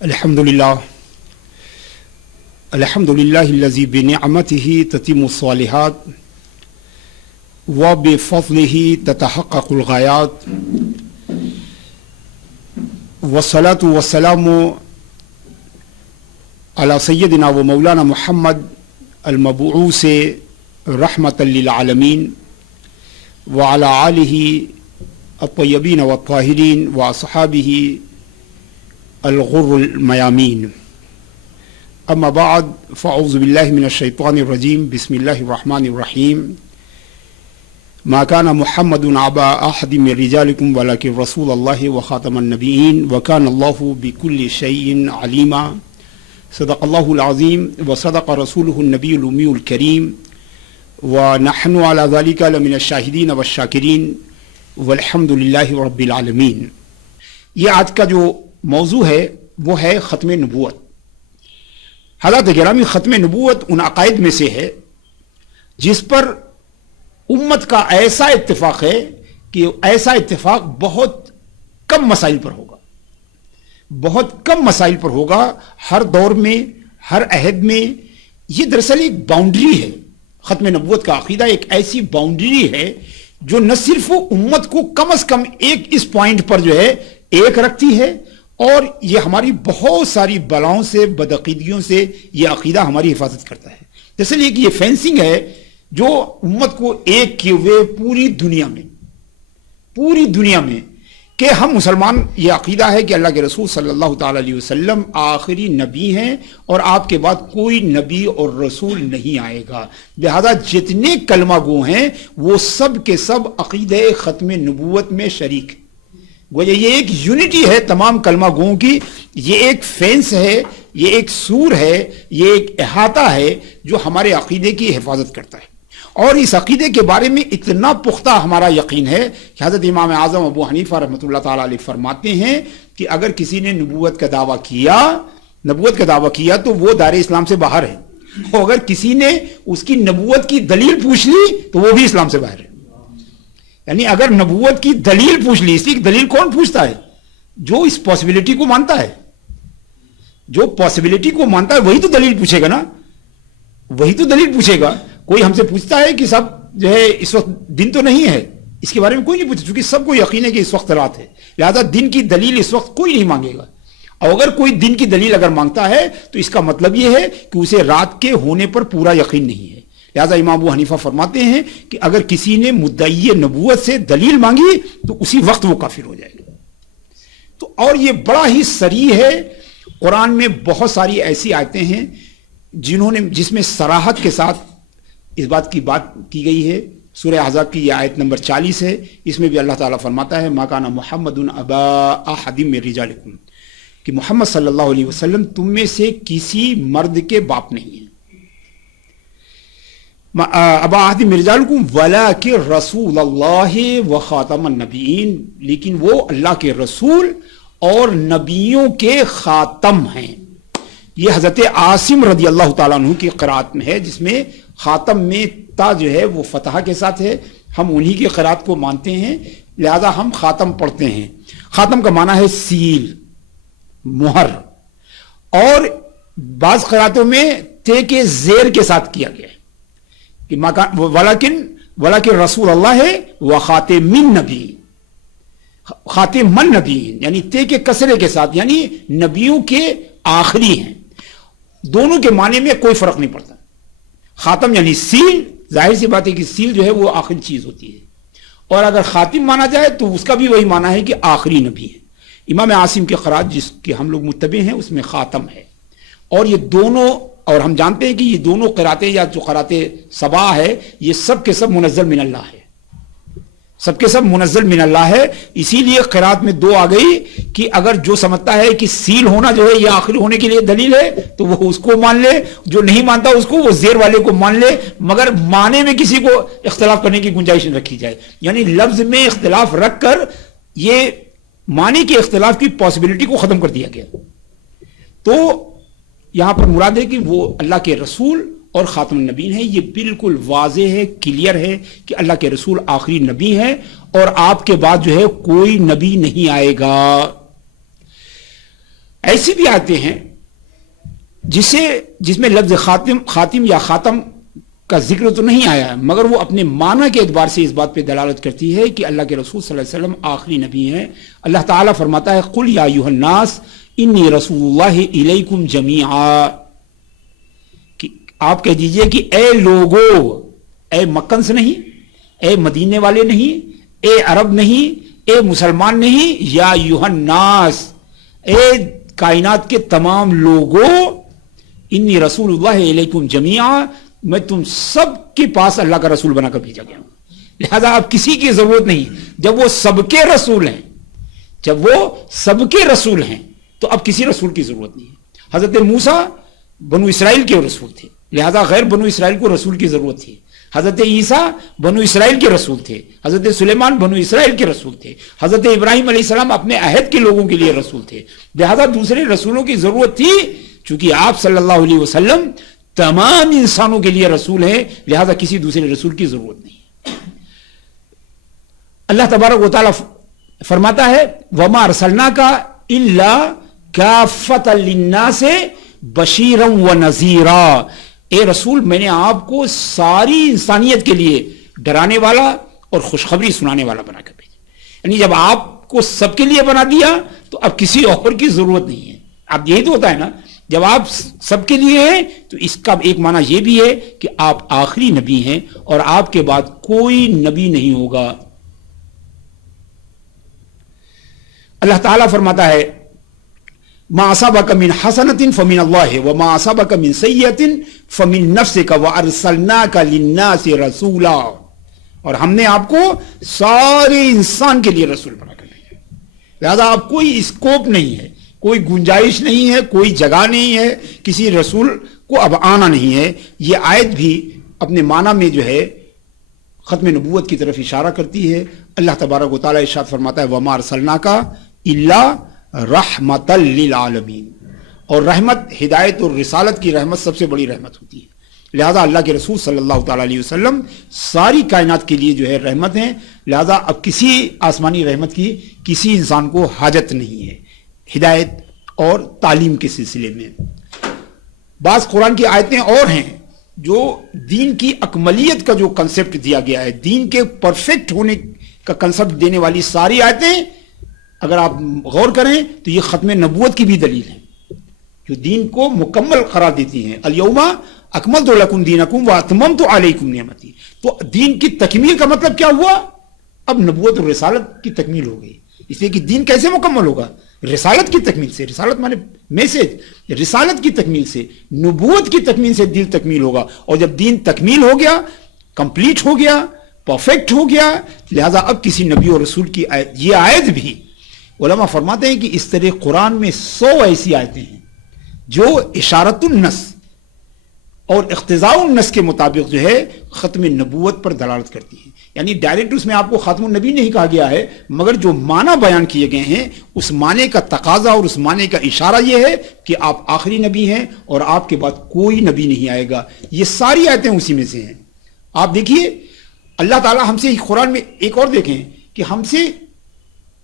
الحمدللہ الذی بنعمتہ تتم الصالحات وبفضلہ تتحقق الغایات والصلاۃ والسلام علی سیدنا و مولانا محمد المبعوث رحمۃ للعالمین وعلی آلہ الطیبین والطاہرین واصحابہ الغر المیامین اما بعد فاعوذ باللہ من الشیطان الرجیم بسم اللہ الرحمن الرحیم ما كان محمد ابا احد من رجالکم ولکن رسول اللہ وخاتم النبیین وکان اللہ بکل شیء علیما صدق اللہ العظیم وصدق رسولہ النبی الامی الکریم ونحن علی ذلک لمن الشاہدین والشاکرین والحمد للہ رب العالمین۔ یہ آج کا جو موضوع ہے وہ ہے ختم نبوت۔ حضرات گرامی، ختم نبوت ان عقائد میں سے ہے جس پر امت کا ایسا اتفاق ہے کہ ایسا اتفاق بہت کم مسائل پر ہوگا، بہت کم مسائل پر ہوگا، ہر دور میں، ہر عہد میں۔ یہ دراصل ایک باؤنڈری ہے، ختم نبوت کا عقیدہ ایک ایسی باؤنڈری ہے جو نہ صرف امت کو کم از کم ایک اس پوائنٹ پر جو ہے ایک رکھتی ہے، اور یہ ہماری بہت ساری بلاؤں سے، بدعقیدگیوں سے یہ عقیدہ ہماری حفاظت کرتا ہے۔ دراصل ایک یہ فینسنگ ہے جو امت کو ایک کیے ہوئے پوری دنیا میں کہ ہم مسلمان، یہ عقیدہ ہے کہ اللہ کے رسول صلی اللہ تعالی علیہ وسلم آخری نبی ہیں اور آپ کے بعد کوئی نبی اور رسول نہیں آئے گا، لہذا جتنے کلمہ گو ہیں وہ سب کے سب عقیدہ ختم نبوت میں شریک ہیں۔ گویا یہ ایک یونٹی ہے تمام کلمہ گوؤں کی، یہ ایک فینس ہے، یہ ایک سور ہے، یہ ایک احاطہ ہے جو ہمارے عقیدے کی حفاظت کرتا ہے۔ اور اس عقیدے کے بارے میں اتنا پختہ ہمارا یقین ہے کہ حضرت امام اعظم ابو حنیفہ رحمۃ اللہ تعالیٰ علیہ فرماتے ہیں کہ اگر کسی نے نبوت کا دعویٰ کیا تو وہ دار اسلام سے باہر ہے، اور اگر کسی نے اس کی نبوت کی دلیل پوچھ لی تو وہ بھی اسلام سے باہر ہے۔ یعنی اگر نبوت کی دلیل پوچھ لی، اس کی دلیل کون پوچھتا ہے؟ جو اس پاسبلٹی کو مانتا ہے، جو پاسبلٹی کو مانتا ہے وہی تو دلیل پوچھے گا نا، وہی تو دلیل پوچھے گا۔ کوئی ہم سے پوچھتا ہے کہ سب جو ہے اس وقت دن تو نہیں ہے، اس کے بارے میں کوئی نہیں پوچھتا، چونکہ سب کو یقین ہے کہ اس وقت رات ہے، لہذا دن کی دلیل اس وقت کوئی نہیں مانگے گا۔ اور اگر کوئی دن کی دلیل اگر مانگتا ہے تو اس کا مطلب یہ ہے کہ اسے رات کے ہونے پر پورا یقین نہیں ہے۔ لہذا امام ابو حنیفہ فرماتے ہیں کہ اگر کسی نے مدعی نبوت سے دلیل مانگی تو اسی وقت وہ کافر ہو جائے گا۔ تو اور یہ بڑا ہی صریح ہے، قرآن میں بہت ساری ایسی آیتیں ہیں جس میں صراحت کے ساتھ اس بات کی گئی ہے۔ سورہ احزاب کی یہ آیت نمبر 40 ہے، اس میں بھی اللہ تعالیٰ فرماتا ہے ما کان محمد ابا احد من رجالکم، کہ محمد صلی اللہ علیہ وسلم تم میں سے کسی مرد کے باپ نہیں ہیں۔ ابا احد من رجالکم ولکن رسول اللہ وخاتم النبیین، لیکن وہ اللہ کے رسول اور نبیوں کے خاتم ہیں۔ یہ حضرت عاصم رضی اللہ تعالیٰ عنہ کی قرات میں ہے، جس میں خاتم میں تا جو ہے وہ فتح کے ساتھ ہے، ہم انہی کی قرات کو مانتے ہیں، لہذا ہم خاتم پڑھتے ہیں۔ خاتم کا معنی ہے سیل، مہر، اور بعض قراتوں میں تے کے زیر کے ساتھ کیا گیا ہے کہ ولیکن رسول اللہ ہے وخاتم النبی، خاتم النبی یعنی تے کے کسرے کے ساتھ، یعنی نبیوں کے آخری ہیں۔ دونوں کے معنی میں کوئی فرق نہیں پڑتا۔ خاتم یعنی سیل، ظاہر سی بات ہے کہ سیل جو ہے وہ آخری چیز ہوتی ہے، اور اگر خاتم مانا جائے تو اس کا بھی وہی معنی ہے کہ آخری نبی ہے۔ امام عاصم کے قرات جس کے ہم لوگ متبع ہیں اس میں خاتم ہے، اور یہ دونوں، اور ہم جانتے ہیں کہ یہ دونوں قراتیں یا جو قرات سبع ہے یہ سب کے سب منزل من اللہ ہے، سب کے سب منزل من اللہ ہے۔ اسی لیے قرات میں دو آ گئی کہ اگر جو سمجھتا ہے کہ سیل ہونا جو ہے یہ آخری ہونے کے لیے دلیل ہے تو وہ اس کو مان لے، جو نہیں مانتا اس کو وہ زیر والے کو مان لے، مگر معنی میں کسی کو اختلاف کرنے کی گنجائش رکھی جائے، یعنی لفظ میں اختلاف رکھ کر یہ معنی کے اختلاف کی پاسبلٹی کو ختم کر دیا گیا۔ تو یہاں پر مراد ہے کہ وہ اللہ کے رسول اور خاتم النبیین ہے۔ یہ بالکل واضح ہے، کلیئر ہے کہ اللہ کے رسول آخری نبی ہیں اور آپ کے بعد جو ہے کوئی نبی نہیں آئے گا۔ ایسی بھی آتے ہیں جس میں لفظ خاتم یا خاتم کا ذکر تو نہیں آیا ہے، مگر وہ اپنے معنی کے اعتبار سے اس بات پہ دلالت کرتی ہے کہ اللہ کے رسول صلی اللہ علیہ وسلم آخری نبی ہیں۔ اللہ تعالیٰ فرماتا ہے قل یا ایھا الناس انی رسول اللہ الیکم جمیعا، کہ آپ کہہ دیجئے کہ اے لوگو، اے مکن سے نہیں، اے مدینے والے نہیں، اے عرب نہیں، اے مسلمان نہیں، یا ایھا الناس، اے کائنات کے تمام لوگوں، انی رسول اللہ علیکم جمیعا، میں تم سب کے پاس اللہ کا رسول بنا کر بھیجا گیا ہوں۔ لہذا اب کسی کی ضرورت نہیں، جب وہ سب کے رسول ہیں، جب وہ سب کے رسول ہیں تو اب کسی رسول کی ضرورت نہیں ہے۔ حضرت موسیٰ بنو اسرائیل کے رسول تھے، لہذا غیر بنو اسرائیل کو رسول کی ضرورت تھی۔ حضرت عیسیٰ بنو اسرائیل کے رسول تھے، حضرت سلیمان بنو اسرائیل کے رسول تھے، حضرت ابراہیم علیہ السلام اپنے عہد کے لوگوں کے لیے رسول تھے، لہذا دوسرے رسولوں کی ضرورت تھی۔ چونکہ آپ صلی اللہ علیہ وسلم تمام انسانوں کے لیے رسول ہیں، لہذا کسی دوسرے رسول کی ضرورت نہیں ہے۔ اللہ تبارک و تعالیٰ فرماتا ہے وَمَا أَرْسَلْنَاكَ إِلَّا كَافَّةً لِلنَّاسِ بَشِيرًا وَنَذِيرًا، اے رسول میں نے آپ کو ساری انسانیت کے لیے ڈرانے والا اور خوشخبری سنانے والا بنا کر بھیجا۔ یعنی جب آپ کو سب کے لیے بنا دیا تو اب کسی اور کی ضرورت نہیں ہے۔ اب یہی تو ہوتا ہے نا، جب آپ سب کے لیے ہیں تو اس کا ایک معنی یہ بھی ہے کہ آپ آخری نبی ہیں اور آپ کے بعد کوئی نبی نہیں ہوگا۔ اللہ تعالیٰ فرماتا ہے ما اصابک من حسنۃ فمن اللہ وما اصابک من سیئۃ فمن نفسک وارسلناک للناس رسولا، اور ہم نے آپ کو سارے انسان کے لیے رسول بنا کر بھیجا، لہذا آپ کوئی اسکوپ نہیں ہے، کوئی گنجائش نہیں ہے، کوئی جگہ نہیں ہے، کسی رسول کو اب آنا نہیں ہے۔ یہ آیت بھی اپنے معنی میں جو ہے ختم نبوت کی طرف اشارہ کرتی ہے۔ اللہ تبارک و تعالیٰ ارشاد فرماتا ہے وَمَا أَرْسَلْنَاكَ إِلَّا رَحْمَةً لِّلْعَالَمِينَ، اور رحمت، ہدایت اور رسالت کی رحمت سب سے بڑی رحمت ہوتی ہے، لہذا اللہ کے رسول صلی اللہ تعالیٰ علیہ وسلم ساری کائنات کے لیے جو ہے رحمت ہیں، لہذا اب کسی آسمانی رحمت کی کسی انسان کو حاجت نہیں ہے ہدایت اور تعلیم کے سلسلے میں۔ بعض قرآن کی آیتیں اور ہیں جو دین کی اکملیت کا جو کنسپٹ دیا گیا ہے، دین کے پرفیکٹ ہونے کا کنسپٹ دینے والی ساری آیتیں اگر آپ غور کریں تو یہ ختم نبوت کی بھی دلیل ہے، جو دین کو مکمل قرار دیتی ہیں۔ الیوم اکملت لکم دینکم واتممت علیکم نعمتی، تو دین کی تکمیل کا مطلب کیا ہوا؟ اب نبوت اور رسالت کی تکمیل ہو گئی، اس لیے کہ دین کیسے مکمل ہوگا؟ رسالت کی تکمیل سے، رسالت مانے میسج، رسالت کی تکمیل سے، نبوت کی تکمیل سے دین تکمیل ہوگا، اور جب دین تکمیل ہو گیا، کمپلیٹ ہو گیا، پرفیکٹ ہو گیا، لہذا اب کسی نبی اور رسول کی آیت، یہ آیت بھی علماء فرماتے ہیں کہ اس طرح قرآن میں 100 ایسی آیتیں ہیں جو اشارت النص اور اقتضاء النص کے مطابق جو ہے ختم نبوت پر دلالت کرتی ہیں، یعنی ڈائریکٹ اس میں آپ کو خاتم النبی نہیں کہا گیا ہے، مگر جو معنی بیان کیے گئے ہیں اس معنی کا تقاضا اور اس معنی کا اشارہ یہ ہے کہ آپ آخری نبی ہیں اور آپ کے بعد کوئی نبی نہیں آئے گا۔ یہ ساری آیتیں اسی میں سے ہیں۔ آپ دیکھیے اللہ تعالیٰ ہم سے قرآن میں ایک اور دیکھیں کہ ہم سے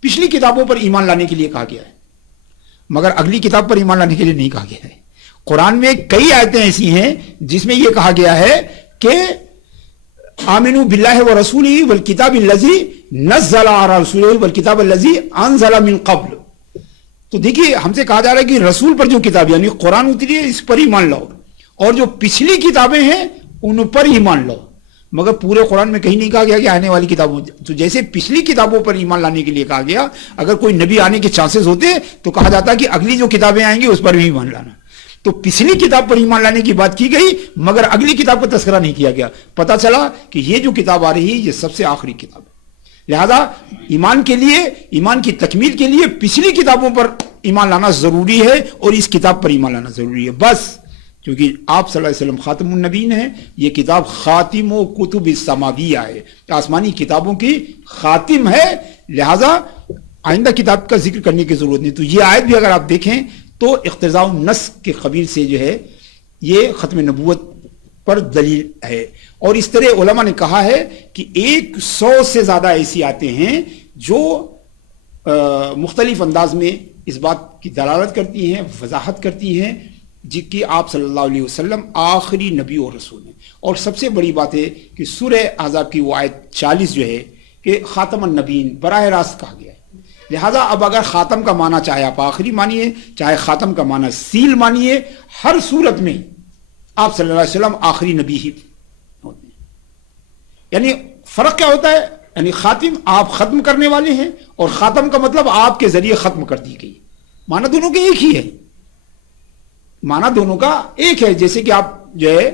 پچھلی کتابوں پر ایمان لانے کے لیے کہا گیا ہے، مگر اگلی کتاب پر ایمان لانے کے لیے نہیں کہا گیا ہے۔ قرآن میں کئی آیتیں ایسی ہیں جس میں یہ کہا گیا ہے کہ آمنوا باللہ ورسولہ والکتاب الذی نزل علی رسولہ والکتاب الذی انزل من قبل، تو دیکھیے ہم سے کہا جا رہا ہے کہ رسول پر جو کتاب یعنی قرآن اتری ہے اس پر ایمان لاؤ، اور جو پچھلی کتابیں ہیں ان پر ایمان لاؤ، مگر پورے قرآن میں کہیں نہیں کہا گیا کہ آنے والی کتابوں، تو جیسے پچھلی کتابوں پر ایمان لانے کے لیے کہا گیا، اگر کوئی نبی آنے کے چانسز ہوتے تو کہا جاتا کہ اگلی جو کتابیں آئیں گی اس پر بھی ایمان لانا، تو پچھلی کتاب پر ایمان لانے کی بات کی گئی مگر اگلی کتاب پر تذکرہ نہیں کیا گیا۔ پتا چلا کہ یہ جو کتاب آ رہی ہے یہ سب سے آخری کتاب ہے، لہذا ایمان کے لیے، ایمان کی تکمیل کے لیے پچھلی کتابوں پر ایمان لانا ضروری ہے اور اس کتاب پر ایمان لانا ضروری ہے بس، کیونکہ آپ صلی اللہ علیہ وسلم خاتم النبیین ہیں، یہ کتاب خاتم و کتب السماویہ ہے، آسمانی کتابوں کی خاتم ہے، لہذا آئندہ کتاب کا ذکر کرنے کی ضرورت نہیں۔ تو یہ آیت بھی اگر آپ دیکھیں تو اقتضاء النص کے قبیل سے جو ہے یہ ختم نبوت پر دلیل ہے، اور اس طرح علماء نے کہا ہے کہ 100 سے زیادہ ایسی آتے ہیں جو مختلف انداز میں اس بات کی دلالت کرتی ہیں، وضاحت کرتی ہیں جی کہ آپ صلی اللہ علیہ وسلم آخری نبی اور رسول ہیں. اور سب سے بڑی بات ہے کہ سورہ احزاب کی وہ آیت 40 جو ہے کہ خاتم النبیین براہ راست کہا گیا ہے. لہذا اب اگر خاتم کا معنی چاہے آپ آخری مانیے، چاہے خاتم کا معنی سیل مانیے، ہر صورت میں آپ صلی اللہ علیہ وسلم آخری نبی ہی ہوتے ہیں. یعنی فرق کیا ہوتا ہے؟ یعنی خاتم آپ ختم کرنے والے ہیں، اور خاتم کا مطلب آپ کے ذریعے ختم کر دی گئی. معنی دونوں کے ایک ہی ہے، معنی دونوں کا ایک ہے. جیسے کہ آپ جو ہے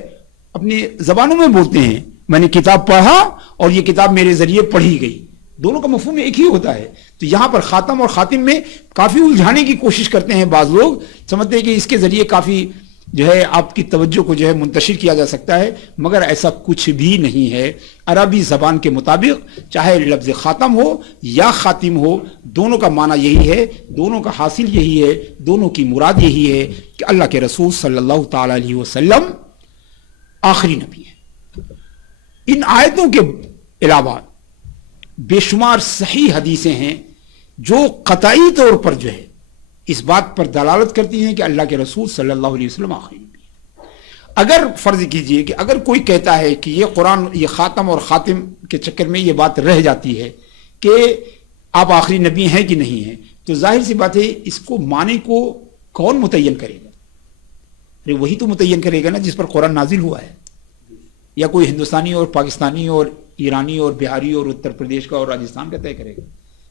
اپنی زبانوں میں بولتے ہیں میں نے کتاب پڑھا اور یہ کتاب میرے ذریعے پڑھی گئی، دونوں کا مفہوم ایک ہی ہوتا ہے. تو یہاں پر خاتم اور خاتم میں کافی الجھانے کی کوشش کرتے ہیں بعض لوگ، سمجھتے ہیں کہ اس کے ذریعے کافی جو ہے آپ کی توجہ کو جو ہے منتشر کیا جا سکتا ہے، مگر ایسا کچھ بھی نہیں ہے. عربی زبان کے مطابق چاہے لفظ خاتم ہو یا خاتم ہو، دونوں کا معنی یہی ہے، دونوں کا حاصل یہی ہے، دونوں کی مراد یہی ہے کہ اللہ کے رسول صلی اللہ تعالی علیہ وسلم آخری نبی ہے. ان آیتوں کے علاوہ بے شمار صحیح حدیثیں ہیں جو قطعی طور پر جو ہے اس بات پر دلالت کرتی ہیں کہ اللہ کے رسول صلی اللہ علیہ وسلم آخری نبی ہے. اگر فرض کیجئے کہ اگر کوئی کہتا ہے کہ یہ قرآن یہ خاتم اور خاتم کے چکر میں یہ بات رہ جاتی ہے کہ آپ آخری نبی ہیں کہ نہیں ہیں، تو ظاہر سی بات ہے اس کو معنی کو کون متعین کرے گا؟ ارے وہی تو متعین کرے گا نا جس پر قرآن نازل ہوا ہے. یا کوئی ہندوستانی اور پاکستانی اور ایرانی اور بہاری اور اتر پردیش کا اور راجستھان کا طے کرے گا؟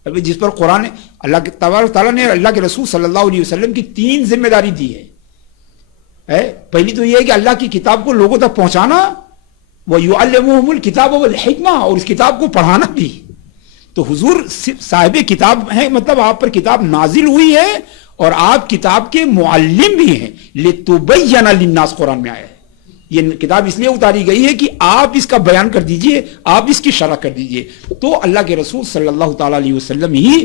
ابھی جس پر قرآن اللہ کے تبارک تعالیٰ نے اللہ کے رسول صلی اللہ علیہ وسلم کی 3 ذمہ داری دی ہے. پہلی تو یہ ہے کہ اللہ کی کتاب کو لوگوں تک پہنچانا، وَيُعَلِّمُهُمُ الْكِتَابَ وَالْحِكْمَةَ، اور اس کتاب کو پڑھانا بھی. تو حضور صاحب کتاب ہیں، مطلب آپ پر کتاب نازل ہوئی ہے اور آپ کتاب کے معلم بھی ہیں. لِتُبَيَّنَ لِلنَّاسِ قرآن میں آیا ہے. یہ کتاب اس لیے اتاری گئی ہے کہ آپ اس کا بیان کر دیجئے، آپ اس کی شرح کر دیجئے. تو اللہ کے رسول صلی اللہ تعالی علیہ وسلم ہی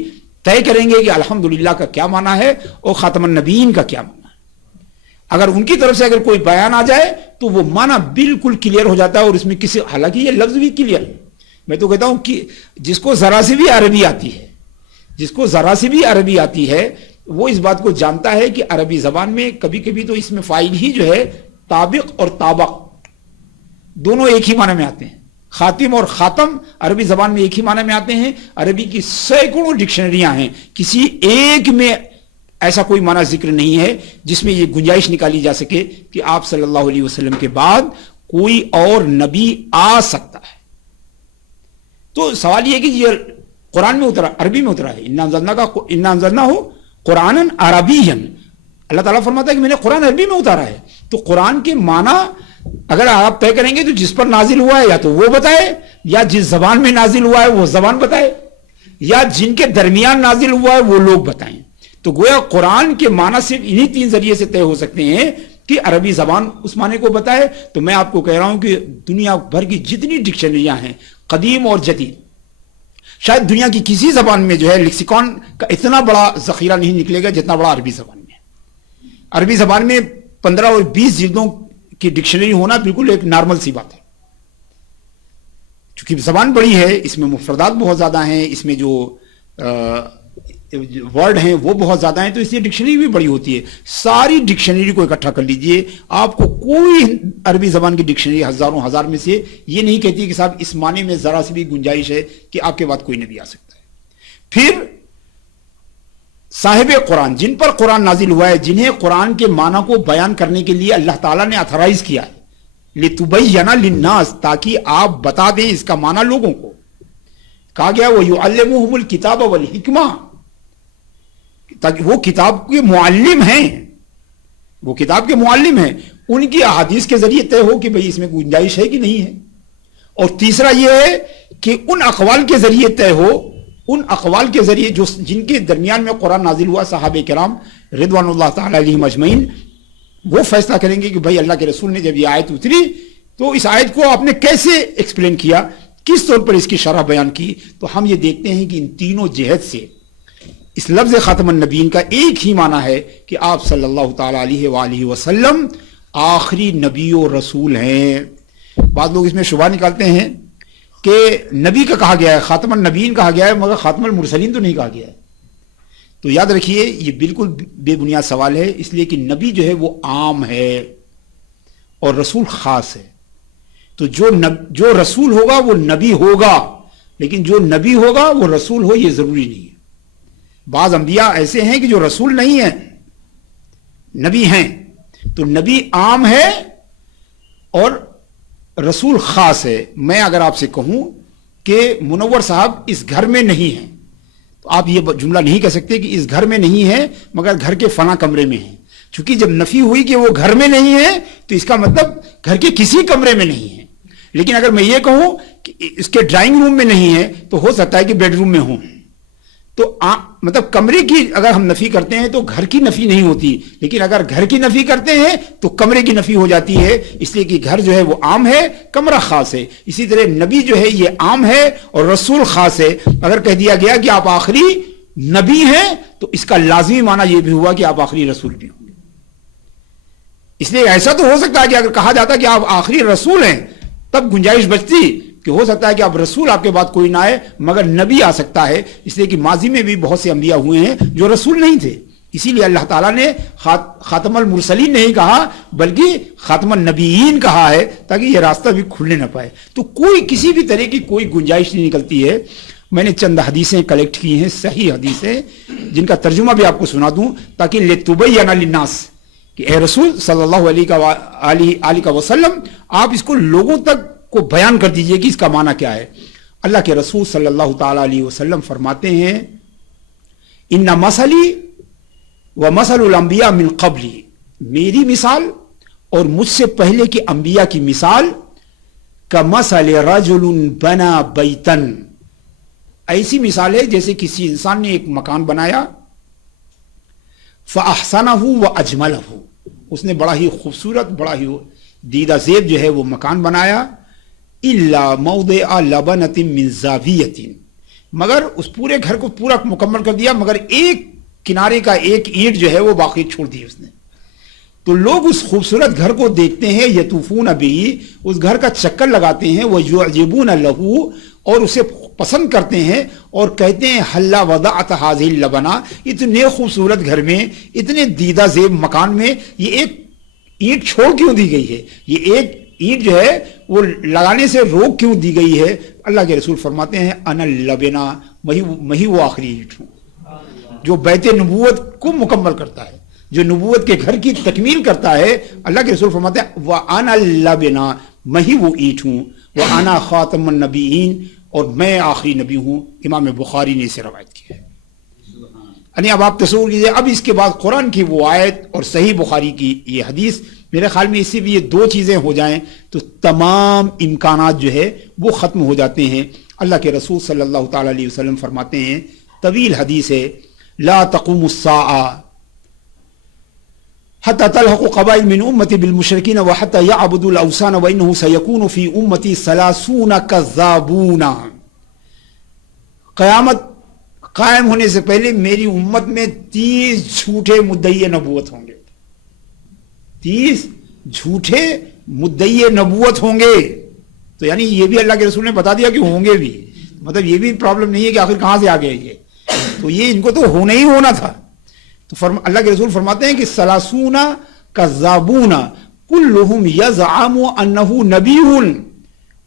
طے کریں گے کہ الحمدللہ کا کیا معنی ہے اور خاتم النبیین کا کیا معنی ہے. اگر ان کی طرف سے اگر کوئی بیان آ جائے تو وہ معنی بالکل کلیئر ہو جاتا ہے، اور اس میں کسی حالانکہ یہ لفظ بھی کلیئر ہے. میں تو کہتا ہوں کہ جس کو ذرا سی بھی عربی آتی ہے، جس کو ذرا سی بھی عربی آتی ہے وہ اس بات کو جانتا ہے کہ عربی زبان میں کبھی کبھی تو اس میں فاعل ہی جو ہے طابق اور طابق دونوں ایک ہی معنی میں آتے ہیں. خاتم اور خاتم عربی زبان میں ایک ہی معنی میں آتے ہیں. عربی کی سینکڑوں ڈکشنریاں ہیں، کسی ایک میں ایسا کوئی معنی ذکر نہیں ہے جس میں یہ گنجائش نکالی جا سکے کہ آپ صلی اللہ علیہ وسلم کے بعد کوئی اور نبی آ سکتا ہے. تو سوال یہ کہ یہ قرآن میں اترا، عربی میں اترا ہے. اِنَّا أَنزَلْنَاهُ قُرْآنًا عَرَبِيًّا، اللہ تعالیٰ فرماتا ہے کہ میں نے قرآن عربی میں اتارا ہے. تو قرآن کے معنی اگر آپ طے کریں گے تو جس پر نازل ہوا ہے یا تو وہ بتائے، یا جس زبان میں نازل ہوا ہے وہ زبان بتائے، یا جن کے درمیان نازل ہوا ہے وہ لوگ بتائیں. تو گویا قرآن کے معنی صرف انہی 3 ذریعے سے طے ہو سکتے ہیں کہ عربی زبان اس معنی کو بتائے. تو میں آپ کو کہہ رہا ہوں کہ دنیا بھر کی جتنی ڈکشنریاں ہیں قدیم اور جدید، شاید دنیا کی کسی زبان میں جو ہے لیکسیکون کا اتنا بڑا ذخیرہ نہیں نکلے گا جتنا بڑا عربی زبان میں. عربی زبان میں 15 اور 20 جلدوں کی ڈکشنری ہونا بالکل ایک نارمل سی بات ہے. چونکہ زبان بڑی ہے، اس میں مفردات بہت زیادہ ہیں، اس میں جو ورڈ ہیں وہ بہت زیادہ ہیں، تو اس لیے ڈکشنری بھی بڑی ہوتی ہے. ساری ڈکشنری کو اکٹھا کر لیجئے، آپ کو کوئی عربی زبان کی ڈکشنری ہزاروں ہزار میں سے یہ نہیں کہتی کہ صاحب اس معنی میں ذرا سی بھی گنجائش ہے کہ آپ کے بعد کوئی نبی آ سکتا ہے. پھر صاحب قرآن، جن پر قرآن نازل ہوا ہے، جنہیں قرآن کے معنی کو بیان کرنے کے لیے اللہ تعالیٰ نے اتھرائز کیا ہے، لِتُبَيَّنَ لِلنَّاسِ، تاکہ آپ بتا دیں اس کا معنی لوگوں کو. کہا گیا وَيُعَلِّمُهُمُ الْكِتَابَ وَالْحِكْمَةَ، تاکہ وہ کتاب کے معلم ہیں، وہ کتاب کے معلم ہیں. ان کی احادیث کے ذریعے طے ہو کہ بھئی اس میں گنجائش ہے کہ نہیں ہے. اور تیسرا یہ ہے کہ ان اقوال کے ذریعے طے ہو، ان اقوال کے ذریعے جو جن کے درمیان میں قرآن نازل ہوا، صحابہ کرام رضوان اللہ تعالی علیہم اجمعین، وہ فیصلہ کریں گے کہ بھئی اللہ کے رسول نے جب یہ آیت اتری تو اس آیت کو آپ نے کیسے ایکسپلین کیا، کس طور پر اس کی شرح بیان کی. تو ہم یہ دیکھتے ہیں کہ ان تینوں جہت سے اس لفظ خاتم النبیین کا ایک ہی معنی ہے کہ آپ صلی اللہ تعالی علیہ وآلہ وسلم آخری نبی و رسول ہیں. بعض لوگ اس میں شبہ نکالتے ہیں کہ نبی کا کہا گیا ہے، خاتم النبیین کہا گیا ہے، مگر خاتم المرسلین تو نہیں کہا گیا ہے. تو یاد رکھیے یہ بالکل بے بنیاد سوال ہے، اس لیے کہ نبی جو ہے وہ عام ہے اور رسول خاص ہے. تو جو رسول ہوگا وہ نبی ہوگا، لیکن جو نبی ہوگا وہ رسول ہو یہ ضروری نہیں ہے. بعض انبیاء ایسے ہیں کہ جو رسول نہیں ہیں، نبی ہیں. تو نبی عام ہے اور رسول خاص ہے. میں اگر آپ سے کہوں کہ منور صاحب اس گھر میں نہیں ہیں، تو آپ یہ جملہ نہیں کہہ سکتے کہ اس گھر میں نہیں ہے مگر گھر کے فلاں کمرے میں ہیں، چونکہ جب نفی ہوئی کہ وہ گھر میں نہیں ہے تو اس کا مطلب گھر کے کسی کمرے میں نہیں ہے. لیکن اگر میں یہ کہوں کہ اس کے ڈرائنگ روم میں نہیں ہے تو ہو سکتا ہے کہ بیڈ روم میں ہوں. تو مطلب کمرے کی اگر ہم نفی کرتے ہیں تو گھر کی نفی نہیں ہوتی، لیکن اگر گھر کی نفی کرتے ہیں تو کمرے کی نفی ہو جاتی ہے، اس لیے کہ گھر جو ہے وہ عام ہے، کمرہ خاص ہے. اسی طرح نبی جو ہے یہ عام ہے اور رسول خاص ہے. اگر کہہ دیا گیا کہ آپ آخری نبی ہیں تو اس کا لازمی معنی یہ بھی ہوا کہ آپ آخری رسول بھی ہوں گے. اس لیے ایسا تو ہو سکتا ہے کہ اگر کہا جاتا کہ آپ آخری رسول ہیں تب گنجائش بچتی کہ ہو سکتا ہے کہ اب رسول آپ کے بعد کوئی نہ آئے مگر نبی آ سکتا ہے، اس لیے کہ ماضی میں بھی بہت سے انبیاء ہوئے ہیں جو رسول نہیں تھے. اسی لیے اللہ تعالیٰ نے خاتم المرسلین نہیں کہا بلکہ خاتم النبیین کہا ہے تاکہ یہ راستہ بھی کھلنے نہ پائے. تو کوئی کسی بھی طرح کی کوئی گنجائش نہیں نکلتی ہے. میں نے چند حدیثیں کلیکٹ کی ہیں، صحیح حدیثیں، جن کا ترجمہ بھی آپ کو سنا دوں تاکہ لِتُبَيَّنَ لِلنَّاسِ کہ اے رسول صلی اللہ علیہ وسلم آپ اس کو لوگوں تک کو بیان کر دیجئے کہ اس کا معنی کیا ہے. اللہ کے رسول صلی اللہ تعالی علیہ وسلم فرماتے ہیں ان مثلی و مثل الانبیاء من قبلی، میری مثال اور مجھ سے پہلے کے انبیاء کی مثال کمثل رجل بنا بیتن، ایسی مثال ہے جیسے کسی انسان نے ایک مکان بنایا، فاحسنہ واجملہ، اس نے بڑا ہی خوبصورت بڑا ہی دیدہ زیب جو ہے وہ مکان بنایا، الا موضع لبنۃ من زاویۃ، مگر اس پورے گھر کو پورا مکمل کر دیا مگر ایک کنارے کا ایک اینٹ جو ہے وہ باقی چھوڑ دی اس نے. تو لوگ اس خوبصورت گھر کو دیکھتے ہیں، یطوفون بہ، اس گھر کا چکر لگاتے ہیں، ویعجبون لہ، اور اسے پسند کرتے ہیں اور کہتے ہیں حلا وضعت هذه اللبنہ، اتنے خوبصورت گھر میں اتنے دیدہ زیب مکان میں یہ ایک اینٹ چھوڑ کیوں دی گئی ہے، یہ ایک اینٹ جو ہے وہ لگانے سے روک کیوں دی گئی ہے. اللہ کے رسول فرماتے ہیں انا اللبنہ، میں وہ آخری اینٹ ہوں جو بیت نبوت کو مکمل کرتا ہے، جو نبوت کے گھر کی تکمیل کرتا ہے. اللہ کے رسول فرماتے ہیں وَأَنَا اللَّبِنَا، میں وہ اینٹ ہوں، وَأَنَا خَاتَمُ النَّبِيِّينَ، اور میں آخری نبی ہوں. امام بخاری نے اسے روایت کی ہے. یعنی اب آپ تصور کیجیے، اب اس کے بعد قرآن کی وہ آیت اور صحیح بخاری کی یہ حدیث، میرے خیال میں اس سے بھی یہ دو چیزیں ہو جائیں تو تمام امکانات جو ہے وہ ختم ہو جاتے ہیں. اللہ کے رسول صلی اللہ تعالی علیہ وسلم فرماتے ہیں، طویل حدیث ہے، لا تقوم الساعة حتى تلحق قبائل من امتی بالمشرکین وحتى يعبدوا الاوثان وانه سيكون في امتی 30 كذابون. قیامت قائم ہونے سے پہلے میری امت میں 30 جھوٹے مدعی نبوت ہوں گے، 30 جھوٹے مدعی نبوت ہوں گے. تو یعنی یہ بھی اللہ کے رسول نے بتا دیا کہ ہوں گے بھی، مطلب یہ بھی پرابلم نہیں ہے کہ آخر کہاں سے آ گئے یہ، تو یہ ان کو تو ہونا ہی ہونا تھا. تو اللہ کے رسول فرماتے ہیں کہ 30 کذابون کلہم یزعم انہ نبی،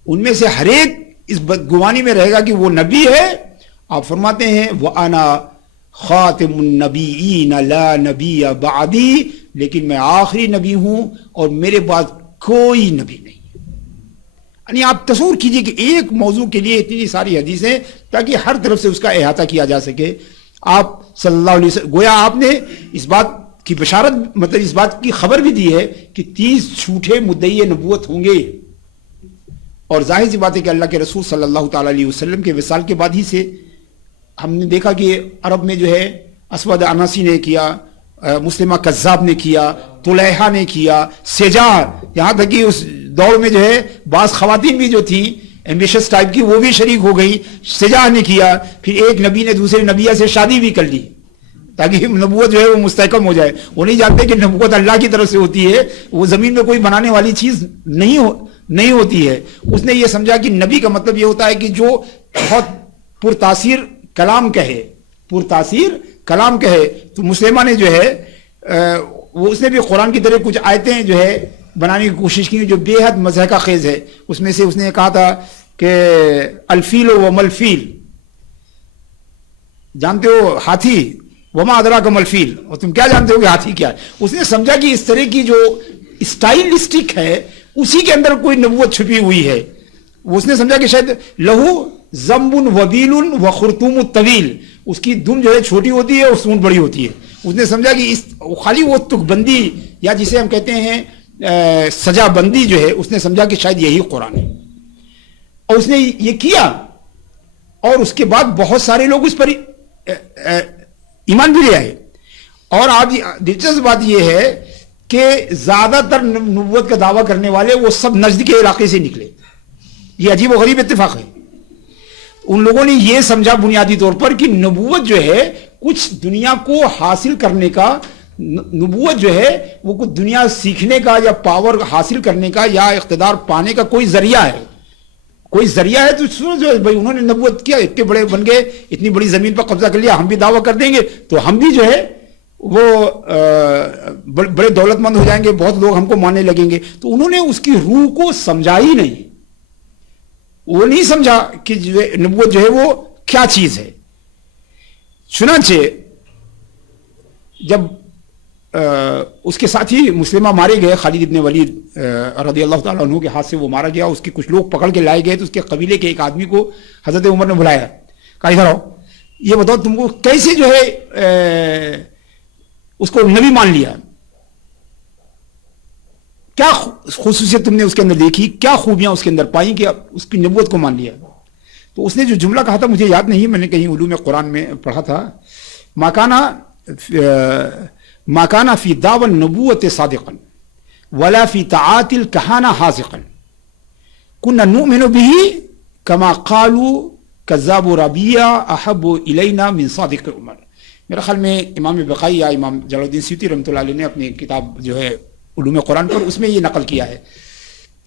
ان میں سے ہر ایک اس بدگمانی میں رہے گا کہ وہ نبی ہے. آپ فرماتے ہیں وَأَنَا خَاتِمُ النَّبِيِّينَ لَا نَبِيَّ بَعْدِي، لیکن میں آخری نبی ہوں اور میرے بعد کوئی نبی نہیں. یعنی آپ تصور کیجئے کہ ایک موضوع کے لیے اتنی ساری حدیثیں تاکہ ہر طرف سے اس کا احاطہ کیا جا سکے. آپ صلی اللہ علیہ وسلم گویا آپ نے اس بات کی بشارت، مطلب اس بات کی خبر بھی دی ہے کہ 30 جھوٹے مدعی نبوت ہوں گے. اور ظاہر سی بات ہے کہ اللہ کے رسول صلی اللہ تعالی علیہ وسلم کے وصال کے بعد ہی سے ہم نے دیکھا کہ عرب میں جو ہے اسود اناسی نے کیا، مسلمہ کذاب نے کیا، طلیحہ نے کیا، سجا، یہاں تک کہ اس دور میں جو ہے بعض خواتین بھی جو تھیں ایمبیشس ٹائپ کی وہ بھی شریک ہو گئی. سجا نے کیا، پھر ایک نبی نے دوسرے نبیہ سے شادی بھی کر لی تاکہ نبوت جو ہے وہ مستحکم ہو جائے. وہ نہیں جانتے کہ نبوت اللہ کی طرف سے ہوتی ہے، وہ زمین میں کوئی بنانے والی چیز نہیں ہوتی ہے. اس نے یہ سمجھا کہ نبی کا مطلب یہ ہوتا ہے کہ جو بہت پرتاثیر کلام کہے، پرتاثیر کلام کہے تو مسلمہ نے جو ہے وہ اس نے بھی قرآن کی طرح کچھ آیتیں جو ہے بنانے کی کوشش کی جو بے حد مضحکہ خیز ہے. اس میں سے اس نے کہا تھا کہ الفیل و ملفیل، جانتے ہو ہاتھی، وما ادراک ملفیل، اور تم کیا جانتے ہو کہ ہاتھی کیا ہے. اس نے سمجھا کہ اس طرح کی جو اسٹائلسٹک ہے اسی کے اندر کوئی نبوت چھپی ہوئی ہے. اس نے سمجھا کہ شاید لہو زمبن وبیل و خرطوم الطویل، اس کی دم جو ہے چھوٹی ہوتی ہے اور سونڈ بڑی ہوتی ہے. اس نے سمجھا کہ خالی وہ تک بندی یا جسے ہم کہتے ہیں سجا بندی جو ہے، اس نے سمجھا کہ شاید یہی قرآن ہے، اور اس نے یہ کیا. اور اس کے بعد بہت سارے لوگ اس پر ایمان بھی لے آئے. اور آج دلچسپ بات یہ ہے کہ زیادہ تر نبوت کا دعویٰ کرنے والے وہ سب نجد کے علاقے سے نکلے. یہ عجیب و غریب اتفاق ہے. ان لوگوں نے یہ سمجھا بنیادی طور پر کہ نبوت جو ہے کچھ دنیا کو حاصل کرنے کا، نبوت جو ہے وہ کچھ دنیا سیکھنے کا یا پاور حاصل کرنے کا یا اقتدار پانے کا کوئی ذریعہ ہے. کوئی ذریعہ ہے تو سنو جو ہے بھائی انہوں نے نبوت کیا، اتنے بڑے بن گئے، اتنی بڑی زمین پر قبضہ کر لیا، ہم بھی دعویٰ کر دیں گے تو ہم بھی جو ہے وہ بڑے دولت مند ہو جائیں گے، بہت لوگ ہم کو ماننے لگیں گے. تو انہوں نے اس کی روح کو سمجھا ہی نہیں. وہ نہیں سمجھا کہ نبوت جو ہے وہ کیا چیز ہے. چنانچہ جب اس کے ساتھ ہی مسلمہ مارے گئے، خالد ابن ولید رضی اللہ تعالیٰ عنہ کے ہاتھ سے وہ مارا گیا. اس کے کچھ لوگ پکڑ کے لائے گئے تو اس کے قبیلے کے ایک آدمی کو حضرت عمر نے بلایا، کہا ادھر آؤ، یہ بتاؤ تم کو کیسے جو ہے اس کو نبی مان لیا، کیا خصوصیت تم نے اس کے اندر دیکھی، کیا خوبیاں اس کے اندر پائیں کہ اس کی نبوت کو مان لیا. تو اس نے جو جملہ کہا تھا مجھے یاد نہیں، میں نے کہیں علوم قرآن میں پڑھا تھا، ماکانہ فی دعوی النبوت صادقا ولا فی طاعات الکہانہ حاذقا کنا نؤمن بہ کما قالوا کذاب ربیع احب الینا من صادق عمر. میرا خیال میں امام بقائی یا امام جلال الدین سیوطی رحمۃ اللہ علیہ نے اپنی کتاب جو ہے علوم قرآن پر اس میں یہ نقل کیا ہے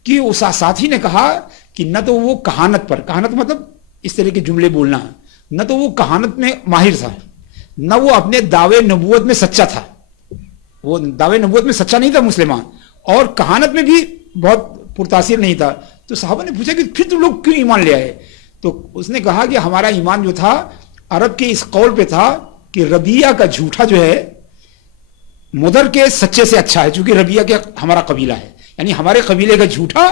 کہ اس ساتھی نے کہا کہ نہ تو وہ کہانت پر، کہانت مطلب اس طرح کے جملے بولنا، نہ تو وہ کہانت میں ماہر تھا، نہ وہ اپنے دعوے نبوت میں سچا تھا. وہ دعوے نبوت میں سچا نہیں تھا مسلمان، اور کہانت میں بھی بہت پرتاثر نہیں تھا. تو صحابہ نے پوچھا کہ پھر تم لوگ کیوں ایمان لے آئے؟ تو اس نے کہا کہ ہمارا ایمان جو تھا عرب کے اس قول پہ تھا کہ ربیہ کا جھوٹا جو ہے مدر کے سچے سے اچھا ہے، چونکہ ربیہ کے ہمارا قبیلہ ہے، یعنی ہمارے قبیلے کا جھوٹا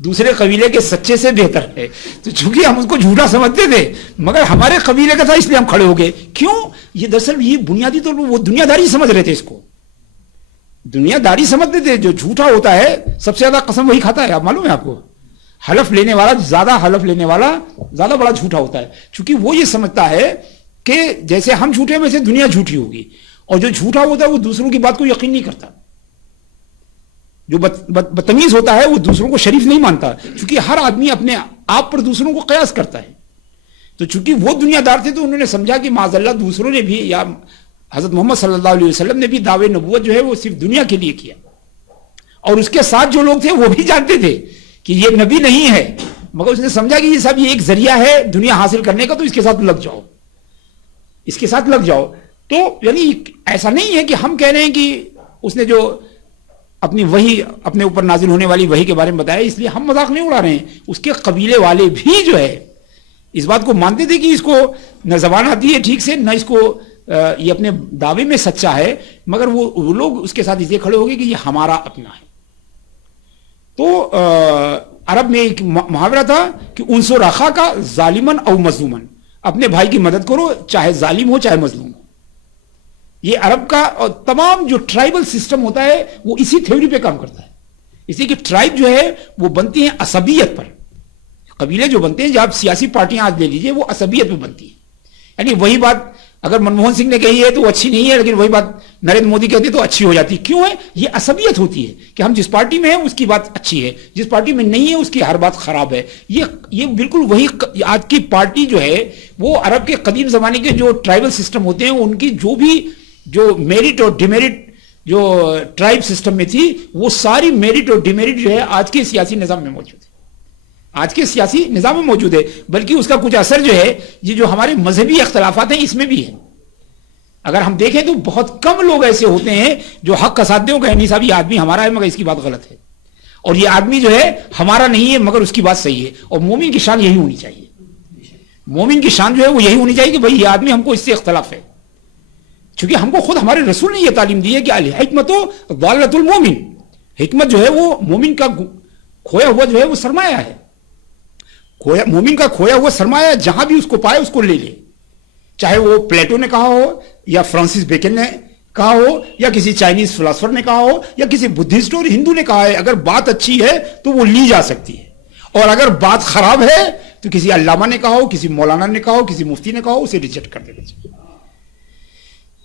دوسرے قبیلے کے سچے سے بہتر ہے. تو چونکہ ہم اس کو جھوٹا سمجھتے تھے مگر ہمارے قبیلے کا تھا اس لیے ہم کھڑے ہو گئے. کیوں؟ یہ دراصل یہ بنیادی طور پر وہ دنیا داری سمجھ رہے تھے، اس کو دنیا داری سمجھتے تھے. جو جھوٹا ہوتا ہے سب سے زیادہ قسم وہی کھاتا ہے. آپ معلوم ہے آپ کو، حلف لینے والا زیادہ بڑا جھوٹا ہوتا ہے، چونکہ وہ یہ سمجھتا ہے کہ جیسے ہم جھوٹے ویسے دنیا جھوٹی ہوگی. اور جو جھوٹا ہوتا ہے وہ دوسروں کی بات کو یقین نہیں کرتا. جو بدتمیز ہوتا ہے وہ دوسروں کو شریف نہیں مانتا، چونکہ ہر آدمی اپنے آپ پر دوسروں کو قیاس کرتا ہے. تو چونکہ وہ دنیا دار تھے تو انہوں نے سمجھا کہ معاذ اللہ دوسروں نے بھی، یا حضرت محمد صلی اللہ علیہ وسلم نے بھی دعوے نبوت جو ہے وہ صرف دنیا کے لیے کیا. اور اس کے ساتھ جو لوگ تھے وہ بھی جانتے تھے کہ یہ نبی نہیں ہے، مگر اس نے سمجھا کہ یہ سب یہ ایک ذریعہ ہے دنیا حاصل کرنے کا، تو اس کے ساتھ لگ جاؤ، اس کے ساتھ لگ جاؤ. تو یعنی ایسا نہیں ہے کہ ہم کہہ رہے ہیں کہ اس نے جو اپنی وحی اپنے اوپر نازل ہونے والی وحی کے بارے میں بتایا اس لیے ہم مذاق نہیں اڑا رہے ہیں. اس کے قبیلے والے بھی جو ہے اس بات کو مانتے تھے کہ اس کو نہ زبان آتی ہے ٹھیک سے، نہ اس کو یہ اپنے دعوے میں سچا ہے، مگر وہ لوگ اس کے ساتھ اس لیے کھڑے ہو گئے کہ یہ ہمارا اپنا ہے. تو عرب میں ایک محاورہ تھا کہ انصر اخا کا ظالمن او مظلومن، اپنے بھائی کی مدد کرو چاہے ظالم ہو چاہے مظلوم ہو. یہ عرب کا اور تمام جو ٹرائبل سسٹم ہوتا ہے وہ اسی تھیوری پہ کام کرتا ہے. اس لیے کہ ٹرائب جو ہے وہ بنتی ہیں عصبیت پر. قبیلے جو بنتے ہیں، جب آپ سیاسی پارٹیاں آج لے لیجئے، وہ عصبیت پہ بنتی ہیں. یعنی وہی بات اگر منموہن سنگھ نے کہی ہے تو وہ اچھی نہیں ہے، لیکن وہی بات نریندر مودی کہتے تو اچھی ہو جاتی. کیوں ہے؟ یہ عصبیت ہوتی ہے کہ ہم جس پارٹی میں ہیں اس کی بات اچھی ہے، جس پارٹی میں نہیں ہے اس کی ہر بات خراب ہے. یہ بالکل وہی آج کی پارٹی جو ہے وہ عرب کے قدیم زمانے کے جو ٹرائبل سسٹم ہوتے ہیں ان کی جو میرٹ اور ڈیمیرٹ جو ٹرائب سسٹم میں تھی، وہ ساری میرٹ اور ڈیمیرٹ جو ہے آج کے سیاسی نظام میں موجود ہے. آج کے سیاسی نظام میں موجود ہے، بلکہ اس کا کچھ اثر جو ہے یہ جو ہمارے مذہبی اختلافات ہیں اس میں بھی ہے. اگر ہم دیکھیں تو بہت کم لوگ ایسے ہوتے ہیں جو حق کا ساتھ دیں کہ نہیں صاحب یہ آدمی ہمارا ہے مگر اس کی بات غلط ہے، اور یہ آدمی جو ہے ہمارا نہیں ہے مگر اس کی بات صحیح ہے. اور مومن کی شان یہی ہونی چاہیے. مومن کی شان جو ہے وہ یہی ہونی چاہیے کہ بھئی یہ آدمی ہم کو اس سے اختلاف ہے، چونکہ ہم کو خود ہمارے رسول نے یہ تعلیم دی ہے کہ الحکمت ضالۃ المومن، حکمت جو ہے وہ مومن کا کھویا ہوا جو ہے وہ سرمایہ ہے. مومن کا کھویا ہوا سرمایہ جہاں بھی اس کو پائے اس کو لے لے، چاہے وہ پلیٹو نے کہا ہو یا فرانسس بیکن نے کہا ہو یا کسی چائنیز فلاسفر نے کہا ہو یا کسی بدھسٹ اور ہندو نے کہا ہے. اگر بات اچھی ہے تو وہ لی جا سکتی ہے، اور اگر بات خراب ہے تو کسی علامہ نے کہا ہو، کسی مولانا نے کہا ہو، کسی مفتی نے کہا ہو، اسے ریجیکٹ کر دینا چاہیے.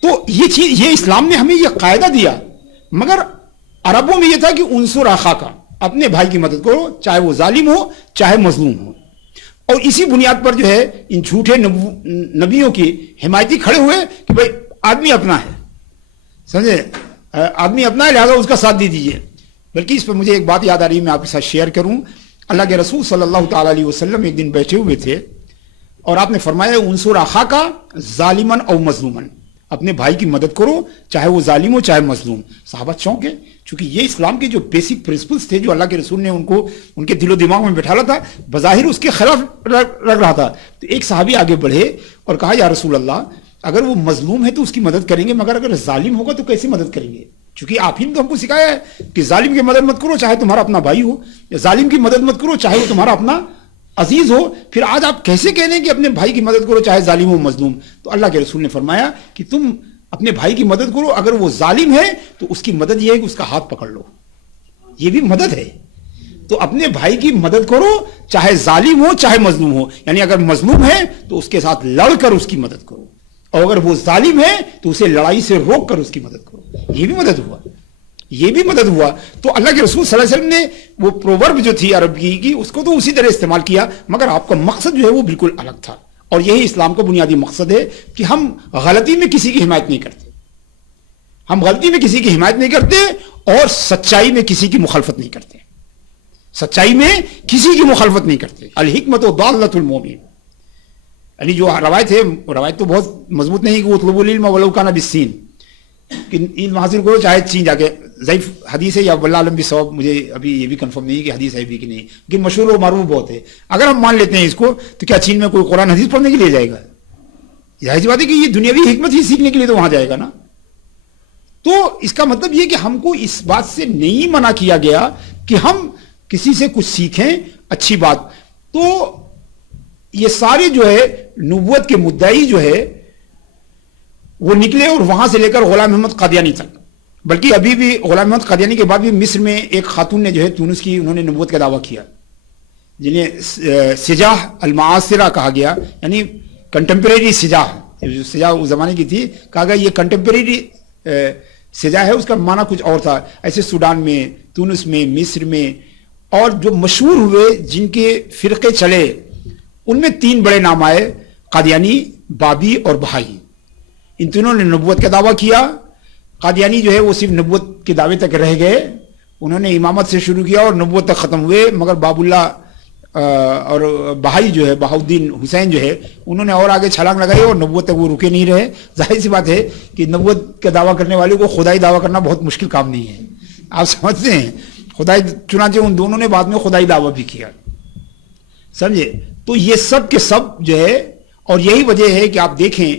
تو یہ چیز، یہ اسلام نے ہمیں یہ قاعدہ دیا. مگر عربوں میں یہ تھا کہ انصر اخاک، اپنے بھائی کی مدد کرو چاہے وہ ظالم ہو چاہے مظلوم ہو. اور اسی بنیاد پر جو ہے ان جھوٹے نبیوں کی حمایتی کھڑے ہوئے کہ بھئی آدمی اپنا ہے، سمجھے، آدمی اپنا ہے لہذا اس کا ساتھ دے دیجئے. بلکہ اس پر مجھے ایک بات یاد آ رہی ہے، میں آپ کے ساتھ شیئر کروں. اللہ کے رسول صلی اللہ تعالی علیہ وسلم ایک دن بیٹھے ہوئے تھے اور آپ نے فرمایا انصر اخاک ظالما او مظلوما، اپنے بھائی کی مدد کرو چاہے وہ ظالم ہو چاہے مظلوم. صحابہ چونکے، چونکہ یہ اسلام کے جو بیسک پرنسپلز تھے جو اللہ کے رسول نے ان کو ان کے دل و دماغ میں بٹھالا تھا، بظاہر اس کے خلاف لگ رہا تھا. تو ایک صحابی آگے بڑھے اور کہا یا رسول اللہ اگر وہ مظلوم ہے تو اس کی مدد کریں گے، مگر اگر ظالم ہوگا تو کیسے مدد کریں گے؟ چونکہ آپ ہی نے تو ہم کو سکھایا ہے کہ ظالم کی مدد مت کرو چاہے تمہارا اپنا بھائی ہو، یا ظالم کی مدد مت کرو چاہے وہ تمہارا اپنا عزیز ہو. پھر آج آپ کیسے کہہ لیں کہ اپنے بھائی کی مدد کرو چاہے ظالم ہو مظلوم؟ تو اللہ کے رسول نے فرمایا کہ تم اپنے بھائی کی مدد کرو، اگر وہ ظالم ہے تو اس کی مدد یہ ہے کہ اس کا ہاتھ پکڑ لو، یہ بھی مدد ہے. تو اپنے بھائی کی مدد کرو چاہے ظالم ہو چاہے مظلوم ہو، یعنی اگر مظلوم ہے تو اس کے ساتھ لڑ کر اس کی مدد کرو، اور اگر وہ ظالم ہے تو اسے لڑائی سے روک کر اس کی مدد کرو. یہ بھی مدد ہوا، یہ بھی مدد ہوا. تو اللہ کے رسول صلی اللہ علیہ وسلم نے وہ پروورب جو تھی عربی کی اس کو تو اسی طرح استعمال کیا، مگر آپ کا مقصد جو ہے وہ بالکل الگ تھا. اور یہی اسلام کا بنیادی مقصد ہے کہ ہم غلطی میں کسی کی حمایت نہیں کرتے، ہم غلطی میں کسی کی حمایت نہیں کرتے اور سچائی میں کسی کی مخالفت نہیں کرتے، سچائی میں کسی کی مخالفت نہیں کرتے. الحکمت ضالۃ المومن، یعنی جو روایت ہے، روایت تو بہت مضبوط نہیں کہ اطلبوا العلم ولو کان بالسین، کہ علم حاصل کرو چاہے چین جا کے. ضعیف حدیث ہے یا واللہ اعلم بالصواب، مجھے ابھی یہ بھی کنفرم نہیں ہے کہ حدیث ہے بھی کہ نہیں، لیکن مشہور و معروف بہت ہے. اگر ہم مان لیتے ہیں اس کو تو کیا چین میں کوئی قرآن حدیث پڑھنے کے لیے جائے گا؟ ظاہر سی بات ہے کہ یہ دنیاوی حکمت ہی سیکھنے کے لیے تو وہاں جائے گا نا. تو اس کا مطلب یہ کہ ہم کو اس بات سے نہیں منع کیا گیا کہ ہم کسی سے کچھ سیکھیں اچھی بات. تو یہ سارے جو ہے نبوت کے مدعی جو ہے وہ نکلے اور وہاں سے لے کر غلام احمد قادیانی تک، بلکہ ابھی بھی غلام احمد قادیانی کے بعد بھی مصر میں ایک خاتون نے جو ہے تونس کی، انہوں نے نبوت کا دعویٰ کیا، جنہیں سجاح المعاصرہ کہا گیا، یعنی کنٹمپریری سجاح. جو سجاح اس زمانے کی تھی، کہا گیا یہ کنٹمپریری سجاح ہے، اس کا معنی کچھ اور تھا. ایسے سوڈان میں، تونس میں، مصر میں، اور جو مشہور ہوئے جن کے فرقے چلے ان میں 3 بڑے نام آئے، قادیانی، بابی اور بہائی. ان تینوں نے نبوت کا دعویٰ کیا. قادیانی جو ہے وہ صرف نبوت کے دعوے تک رہ گئے، انہوں نے امامت سے شروع کیا اور نبوت تک ختم ہوئے. مگر باب اللہ اور بہائی جو ہے، بہاؤدین حسین جو ہے، انہوں نے اور آگے چھلانگ لگائی اور نبوت تک وہ رکے نہیں رہے. ظاہر سی بات ہے کہ نبوت کا دعویٰ کرنے والے کو خدائی دعویٰ کرنا بہت مشکل کام نہیں ہے، آپ سمجھتے ہیں. خدائی، چنانچہ ان دونوں نے بعد میں خدائی دعویٰ بھی کیا، سمجھے. تو یہ سب کے سب جو ہے، اور یہی وجہ ہے کہ آپ دیکھیں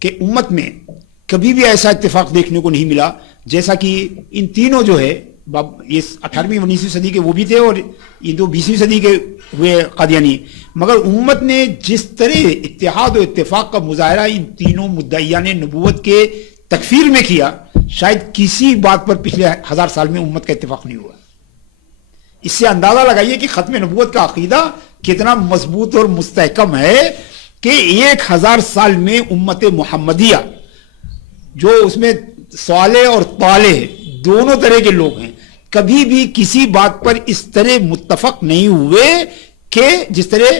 کہ امت میں کبھی بھی ایسا اتفاق دیکھنے کو نہیں ملا جیسا کہ ان تینوں جو ہے، یہ 18ویں 19ویں صدی کے وہ بھی تھے اور یہ تو 20ویں صدی کے ہوئے قادیانی، مگر امت نے جس طرح اتحاد و اتفاق کا مظاہرہ ان تینوں مدعیان نبوت کے تکفیر میں کیا، شاید کسی بات پر پچھلے 1000 سال میں امت کا اتفاق نہیں ہوا. اس سے اندازہ لگائیے کہ ختم نبوت کا عقیدہ کتنا مضبوط اور مستحکم ہے کہ 1000 سال میں امت محمدیہ جو اس میں صالح اور طالح دونوں طرح کے لوگ ہیں، کبھی بھی کسی بات پر اس طرح متفق نہیں ہوئے کہ جس طرح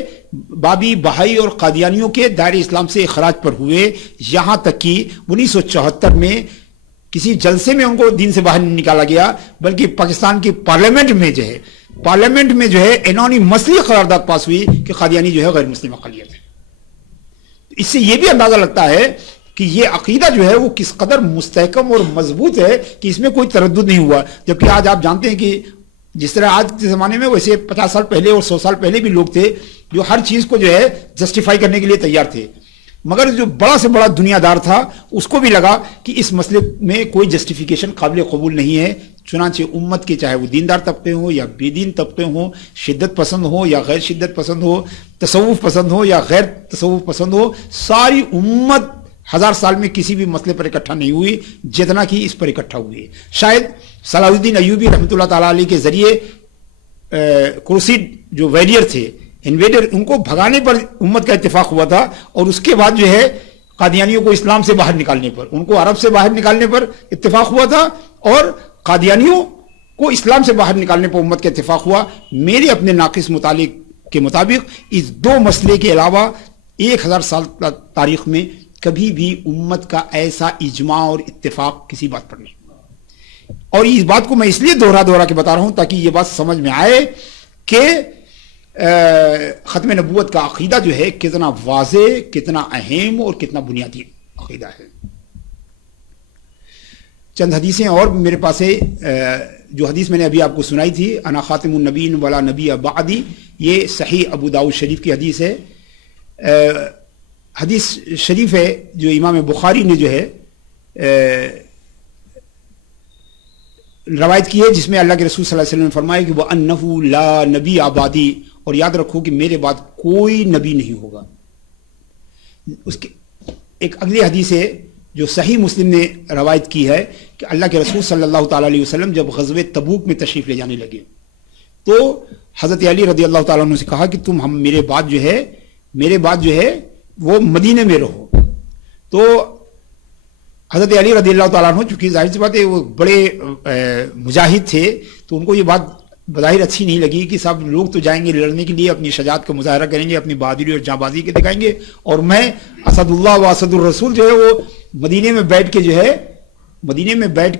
بابی، بہائی اور قادیانیوں کے دائرہ اسلام سے اخراج پر ہوئے. یہاں تک کہ 1974 میں کسی جلسے میں ان کو دین سے باہر نکالا گیا، بلکہ پاکستان کی پارلیمنٹ میں جو ہے انانیمسلی قرارداد پاس ہوئی کہ قادیانی جو ہے غیر مسلم اقلیت ہے. اس سے یہ بھی اندازہ لگتا ہے کہ یہ عقیدہ جو ہے وہ کس قدر مستحکم اور مضبوط ہے کہ اس میں کوئی تردد نہیں ہوا. جبکہ آج آپ جانتے ہیں کہ جس طرح آج کے زمانے میں ویسے 50 سال پہلے اور 100 سال پہلے بھی لوگ تھے جو ہر چیز کو جو ہے جسٹیفائی کرنے کے لیے تیار تھے، مگر جو بڑا سے بڑا دنیا دار تھا اس کو بھی لگا کہ اس مسئلے میں کوئی جسٹیفیکیشن قابل قبول نہیں ہے. چنانچہ امت کے چاہے وہ دیندار طبقے ہوں یا بے دین طبقے ہوں، شدت پسند ہو یا غیر شدت پسند ہو، تصوف پسند ہو یا غیر تصوف پسند ہو، ساری امت 1000 سال میں کسی بھی مسئلے پر اکٹھا نہیں ہوئی جتنا کہ اس پر اکٹھا ہوئی ہے. شاید صلاح الدین ایوبی رحمۃ اللہ تعالیٰ علیہ کے ذریعے کروسیڈ جو ویریئر تھے، انویڈر، ان کو بھگانے پر امت کا اتفاق ہوا تھا، اور اس کے بعد جو ہے قادیانیوں کو اسلام سے باہر نکالنے پر، ان کو عرب سے باہر نکالنے پر اتفاق ہوا تھا، اور قادیانیوں کو اسلام سے باہر نکالنے پر امت کا اتفاق ہوا. میرے اپنے ناقص مطالعے کے مطابق اس دو مسئلے کے علاوہ 1000 سال تاریخ میں کبھی بھی امت کا ایسا اجماع اور اتفاق کسی بات پر نہیں. اور اس بات کو میں اس لیے دوہرا کے بتا رہا ہوں تاکہ یہ بات سمجھ میں آئے کہ ختم نبوت کا عقیدہ جو ہے کتنا واضح، کتنا اہم اور کتنا بنیادی عقیدہ ہے. چند حدیثیں اور میرے پاس ہے. جو حدیث میں نے ابھی آپ کو سنائی تھی، انا خاتم النبیین ولا نبی بعدی، یہ صحیح ابو داؤد شریف کی حدیث ہے. حدیث شریف ہے جو امام بخاری نے جو ہے روایت کی ہے، جس میں اللہ کے رسول صلی اللہ علیہ وسلم نے فرمایا کہ وَأَنَّهُ لَا نَبِيَّ بعدی، اور یاد رکھو کہ میرے بعد کوئی نبی نہیں ہوگا. اس کے ایک اگلی حدیث ہے جو صحیح مسلم نے روایت کی ہے کہ اللہ کے رسول صلی اللہ تعالیٰ علیہ وسلم جب غزوہ تبوک میں تشریف لے جانے لگے تو حضرت علی رضی اللہ تعالیٰ عنہ سے کہا کہ تم میرے بعد جو ہے وہ مدینے میں رہو. تو حضرت علی رضی اللہ تعالیٰ عنہ، چونکہ ظاہر سی بات ہے وہ بڑے مجاہد تھے، تو ان کو یہ بات بظاہر اچھی نہیں لگی کہ صاحب لوگ تو جائیں گے لڑنے کے لیے، اپنی شجاعت کا مظاہرہ کریں گے، اپنی بہادری اور جانبازی کے دکھائیں گے، اور میں اسد اللہ و اسد الرسول جو ہے وہ مدینے میں بیٹھ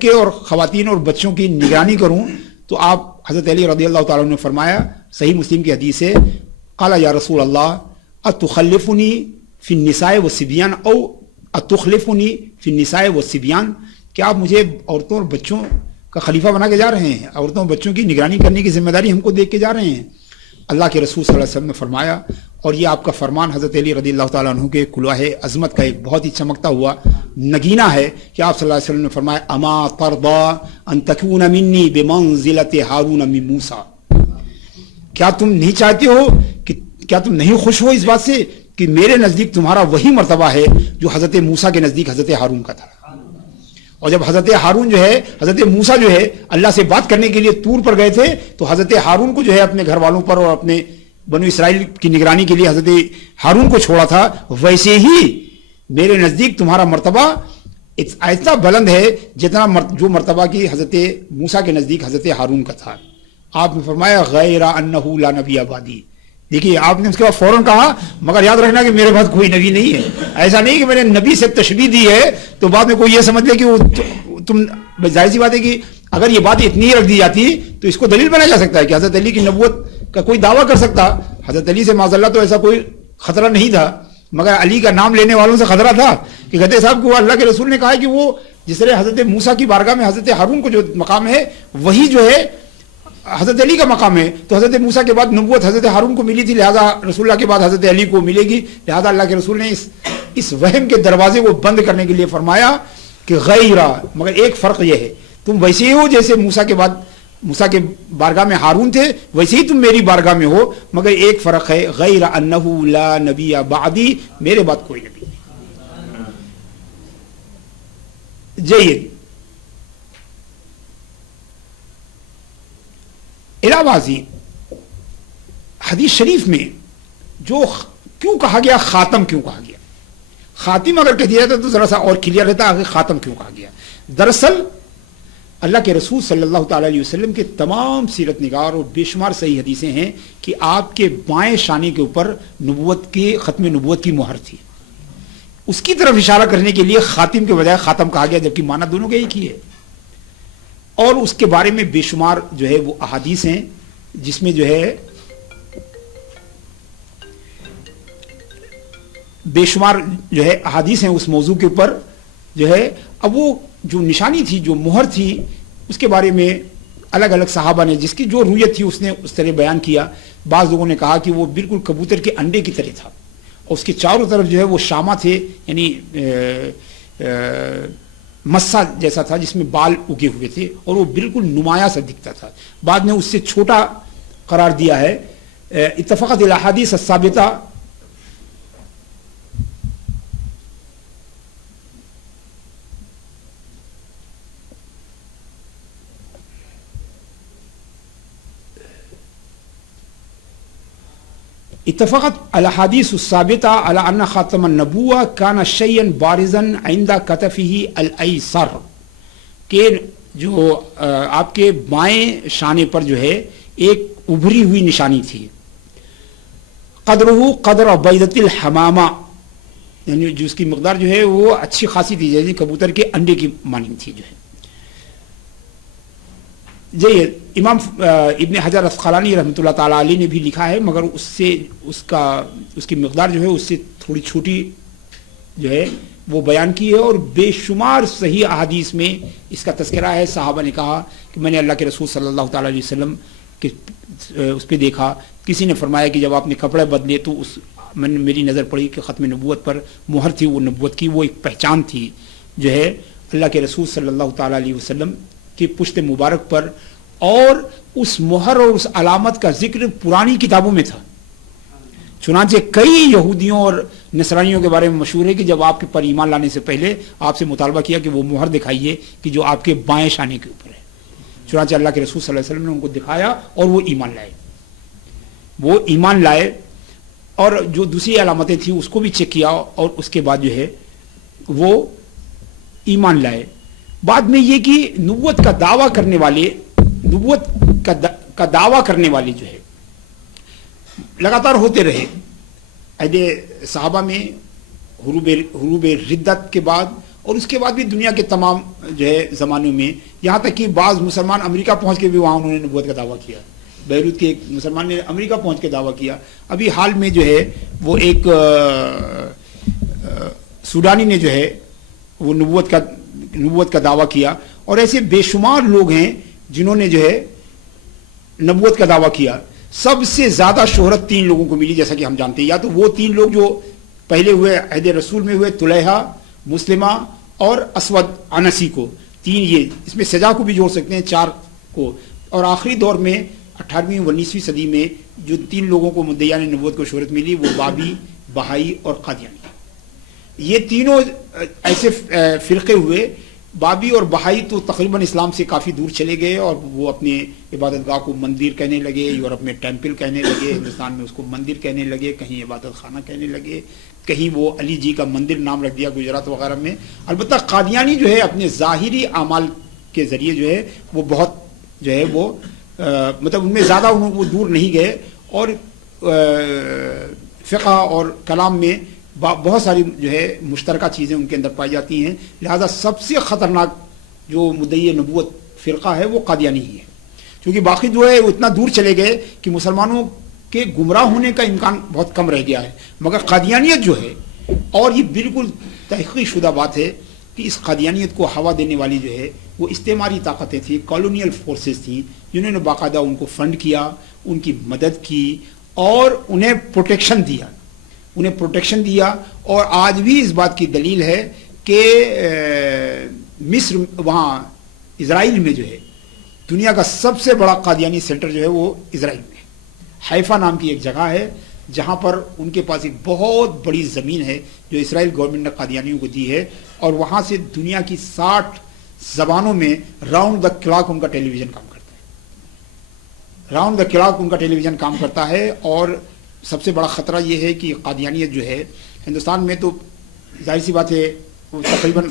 کے اور خواتین اور بچوں کی نگرانی کروں. تو آپ حضرت علی رضی اللہ تعالیٰ عنہ نے فرمایا، صحیح مسلم کی حدیث ہے، قال یا رسول اللہ اتخلفنی فی النساء والصبیان او اتخلفنی فی النساء والصبیان، کیا آپ مجھے عورتوں اور بچوں کا خلیفہ بنا کے جا رہے ہیں، عورتوں اور بچوں کی نگرانی کرنے کی ذمہ داری ہم کو دیکھ کے جا رہے ہیں؟ اللہ کے رسول صلی اللہ علیہ وسلم نے فرمایا، اور یہ آپ کا فرمان حضرت علی رضی اللہ تعالیٰ عنہ کے کلوہ عظمت کا ایک بہت ہی چمکتا ہوا نگینہ ہے کہ آپ صلی اللہ علیہ وسلم نے فرمایا اما ترضى ان تكون منی بمنزلۃ ہارون من موسیٰ، کیا تم نہیں چاہتے ہو کہ کیا تم نہیں خوش ہو اس بات سے کہ میرے نزدیک تمہارا وہی مرتبہ ہے جو حضرت موسیٰ کے نزدیک حضرت ہارون کا تھا. اور جب حضرت ہارون جو ہے، حضرت موسیٰ جو ہے اللہ سے بات کرنے کے لیے طور پر گئے تھے، تو حضرت ہارون کو جو ہے اپنے گھر والوں پر اور اپنے بنو اسرائیل کی نگرانی کے لیے حضرت ہارون کو چھوڑا تھا. ویسے ہی میرے نزدیک تمہارا مرتبہ ایسا بلند ہے جتنا جو مرتبہ کی حضرت موسیٰ کے نزدیک حضرت ہارون کا تھا. آپ نے فرمایا غیر انہ لا نبی بعدی. دیکھیے آپ نے اس کے بعد فوراً کہا مگر یاد رکھنا کہ میرے بعد کوئی نبی نہیں ہے. ایسا نہیں کہ میں نے نبی سے تشبیہ دی ہے تو بعد میں کوئی یہ سمجھ لے کہ تم، ظاہر سی بات ہے کہ اگر یہ بات اتنی ہی رکھ دی جاتی تو اس کو دلیل بنایا جا سکتا ہے کہ حضرت علی کی نبوت کا کوئی دعویٰ کر سکتا. حضرت علی سے معاذ اللہ تو ایسا کوئی خطرہ نہیں تھا، مگر علی کا نام لینے والوں سے خطرہ تھا کہ کہتے صاحب کو اللہ کے رسول نے کہا کہ وہ جس طرح حضرت موسیٰ کی بارگاہ میں حضرت ہارون کو جو مقام ہے وہی جو ہے حضرت علی کا مقام ہے. تو حضرت موسیٰ کے بعد نبوت حضرت ہارون کو ملی تھی، لہذا رسول اللہ کے بعد حضرت علی کو ملے گی. لہذا اللہ کے رسول نے اس وہم کے دروازے کو بند کرنے کے لیے فرمایا کہ غیرہ، مگر ایک فرق یہ ہے تم ویسے ہی ہو جیسے موسیٰ کے بارگاہ میں ہارون تھے، ویسے ہی تم میری بارگاہ میں ہو، مگر ایک فرق ہے غیر انہ لا نبی بعدی، میرے بعد کوئی نبی نہیں. جید علاوہ حدیث شریف میں جو کیوں کہا گیا خاتم، کیوں کہا گیا خاتم، اگر کہہ دیا جاتا تو ذرا سا اور کلیئر رہتا کہ خاتم کیوں کہا گیا. دراصل اللہ کے رسول صلی اللہ تعالیٰ علیہ وسلم کے تمام سیرت نگار اور بے شمار صحیح حدیثیں ہیں کہ آپ کے بائیں شانے کے اوپر نبوت کے ختم نبوت کی مہر تھی. اس کی طرف اشارہ کرنے کے لیے خاتم کے بجائے خاتم کہا گیا، جبکہ معنی دونوں کا ایک ہی ہے. اور اس کے بارے میں بے شمار جو ہے وہ احادیث ہیں جس میں جو ہے بے شمار جو ہے احادیث ہیں اس موضوع کے اوپر جو ہے. اب وہ جو نشانی تھی, جو مہر تھی, اس کے بارے میں الگ الگ صحابہ نے جس کی جو رویت تھی اس نے اس طرح بیان کیا. بعض لوگوں نے کہا کہ وہ بالکل کبوتر کے انڈے کی طرح تھا, اور اس کے چاروں طرف جو ہے وہ شامہ تھے, یعنی مسا جیسا تھا جس میں بال اگے ہوئے تھے, اور وہ بالکل نمایاں سا دکھتا تھا. بعد میں اس سے چھوٹا قرار دیا ہے. اتفقت الاحادیث الثابتہ اتفقت الاحادیث الثابتہ علی ان خاتم النبوہ کان شیئا بارزا عند کتفہ الایسر, کہ جو آپ کے بائیں شانے پر جو ہے ایک ابھری ہوئی نشانی تھی. قدرہ قدر بیضۃ الحمامہ, یعنی جو اس کی مقدار جو ہے وہ اچھی خاصی تھی, جیسے کبوتر کے انڈے کی مانند تھی جو ہے. جی امام ابن حجر اسقلانی رحمۃ اللہ تعالی علیہ نے بھی لکھا ہے, مگر اس سے اس کی مقدار جو ہے اس سے تھوڑی چھوٹی جو ہے وہ بیان کی ہے, اور بے شمار صحیح احادیث میں اس کا تذکرہ ہے. صحابہ نے کہا کہ میں نے اللہ کے رسول صلی اللہ تعالی علیہ وسلم کے اس پہ دیکھا. کسی نے فرمایا کہ جب آپ نے کپڑے بدلے تو میری نظر پڑی کہ ختم نبوت پر مہر تھی, وہ نبوت کی وہ ایک پہچان تھی جو ہے اللہ کے رسول صلی اللہ تعالی علیہ وسلم کی پشت مبارک پر, اور اس مہر اور اس علامت کا ذکر پرانی کتابوں میں تھا. چنانچہ کئی یہودیوں اور نصرانیوں کے بارے میں مشہور ہے کہ جب آپ کے پر ایمان لانے سے پہلے آپ سے مطالبہ کیا کہ وہ مہر دکھائیے کہ جو آپ کے بائیں شانے کے اوپر ہے. چنانچہ اللہ کے رسول صلی اللہ علیہ وسلم نے ان کو دکھایا اور وہ ایمان لائے, اور جو دوسری علامتیں تھیں اس کو بھی چیک کیا, اور اس کے بعد جو ہے وہ ایمان لائے. بعد میں یہ کہ نبوت کا دعویٰ کرنے والے جو ہے لگاتار ہوتے رہے. عہد صحابہ میں حروب ردت کے بعد, اور اس کے بعد بھی دنیا کے تمام جو ہے زمانوں میں, یہاں تک کہ بعض مسلمان امریکہ پہنچ کے بھی وہاں انہوں نے نبوت کا دعویٰ کیا. بیروت کے ایک مسلمان نے امریکہ پہنچ کے دعویٰ کیا. ابھی حال میں جو ہے وہ ایک سوڈانی نے جو ہے وہ نبوت کا دعویٰ کیا, اور ایسے بے شمار لوگ ہیں جنہوں نے جو ہے نبوت کا دعویٰ کیا. سب سے زیادہ شہرت 3 لوگوں کو ملی, جیسا کہ ہم جانتے ہیں. یا تو وہ 3 لوگ جو پہلے ہوئے عہد رسول میں ہوئے, طلحہ, مسلمہ اور اسود عنسی کو, 3 یہ, اس میں سجا کو بھی جوڑ سکتے ہیں 4 کو. اور آخری دور میں 18ویں 19ویں صدی میں جو 3 لوگوں کو مدعیان نبوت کو شہرت ملی وہ بابی, بہائی اور قادیانی. یہ تینوں ایسے فرقے ہوئے. بابی اور بہائی تو تقریباً اسلام سے کافی دور چلے گئے, اور وہ اپنے عبادت گاہ کو مندر کہنے لگے, یورپ میں ٹیمپل کہنے لگے, ہندوستان میں اس کو مندر کہنے لگے, کہیں عبادت خانہ کہنے لگے, کہیں وہ علی جی کا مندر نام رکھ دیا گجرات وغیرہ میں. البتہ قادیانی جو ہے اپنے ظاہری اعمال کے ذریعے جو ہے وہ بہت جو ہے وہ مطلب ان میں زیادہ وہ دور نہیں گئے, اور فقہ اور کلام میں بہت ساری جو ہے مشترکہ چیزیں ان کے اندر پائی جاتی ہیں. لہذا سب سے خطرناک جو مدعی نبوت فرقہ ہے وہ قادیانی ہی ہے, کیونکہ باقی جو ہے وہ اتنا دور چلے گئے کہ مسلمانوں کے گمراہ ہونے کا امکان بہت کم رہ گیا ہے. مگر قادیانیت جو ہے, اور یہ بالکل تحقیق شدہ بات ہے کہ اس قادیانیت کو ہوا دینے والی جو ہے وہ استعماری طاقتیں تھیں, کالونیل فورسز تھیں, جنہوں نے باقاعدہ ان کو فنڈ کیا, ان کی مدد کی, اور انہیں پروٹیکشن دیا. اور آج بھی اس بات کی دلیل ہے کہ مصر, وہاں اسرائیل میں جو ہے دنیا کا سب سے بڑا قادیانی سینٹر جو ہے وہ اسرائیل میں حیفا نام کی ایک جگہ ہے, جہاں پر ان کے پاس ایک بہت بڑی زمین ہے جو اسرائیل گورنمنٹ نے قادیانیوں کو دی ہے, اور وہاں سے دنیا کی 60 زبانوں میں راؤنڈ دا کلاک ان کا ٹیلی ویژن کام کرتا ہے. اور سب سے بڑا خطرہ یہ ہے کہ قادیانیت جو ہے ہندوستان میں تو ظاہر سی بات ہے وہ تقریباً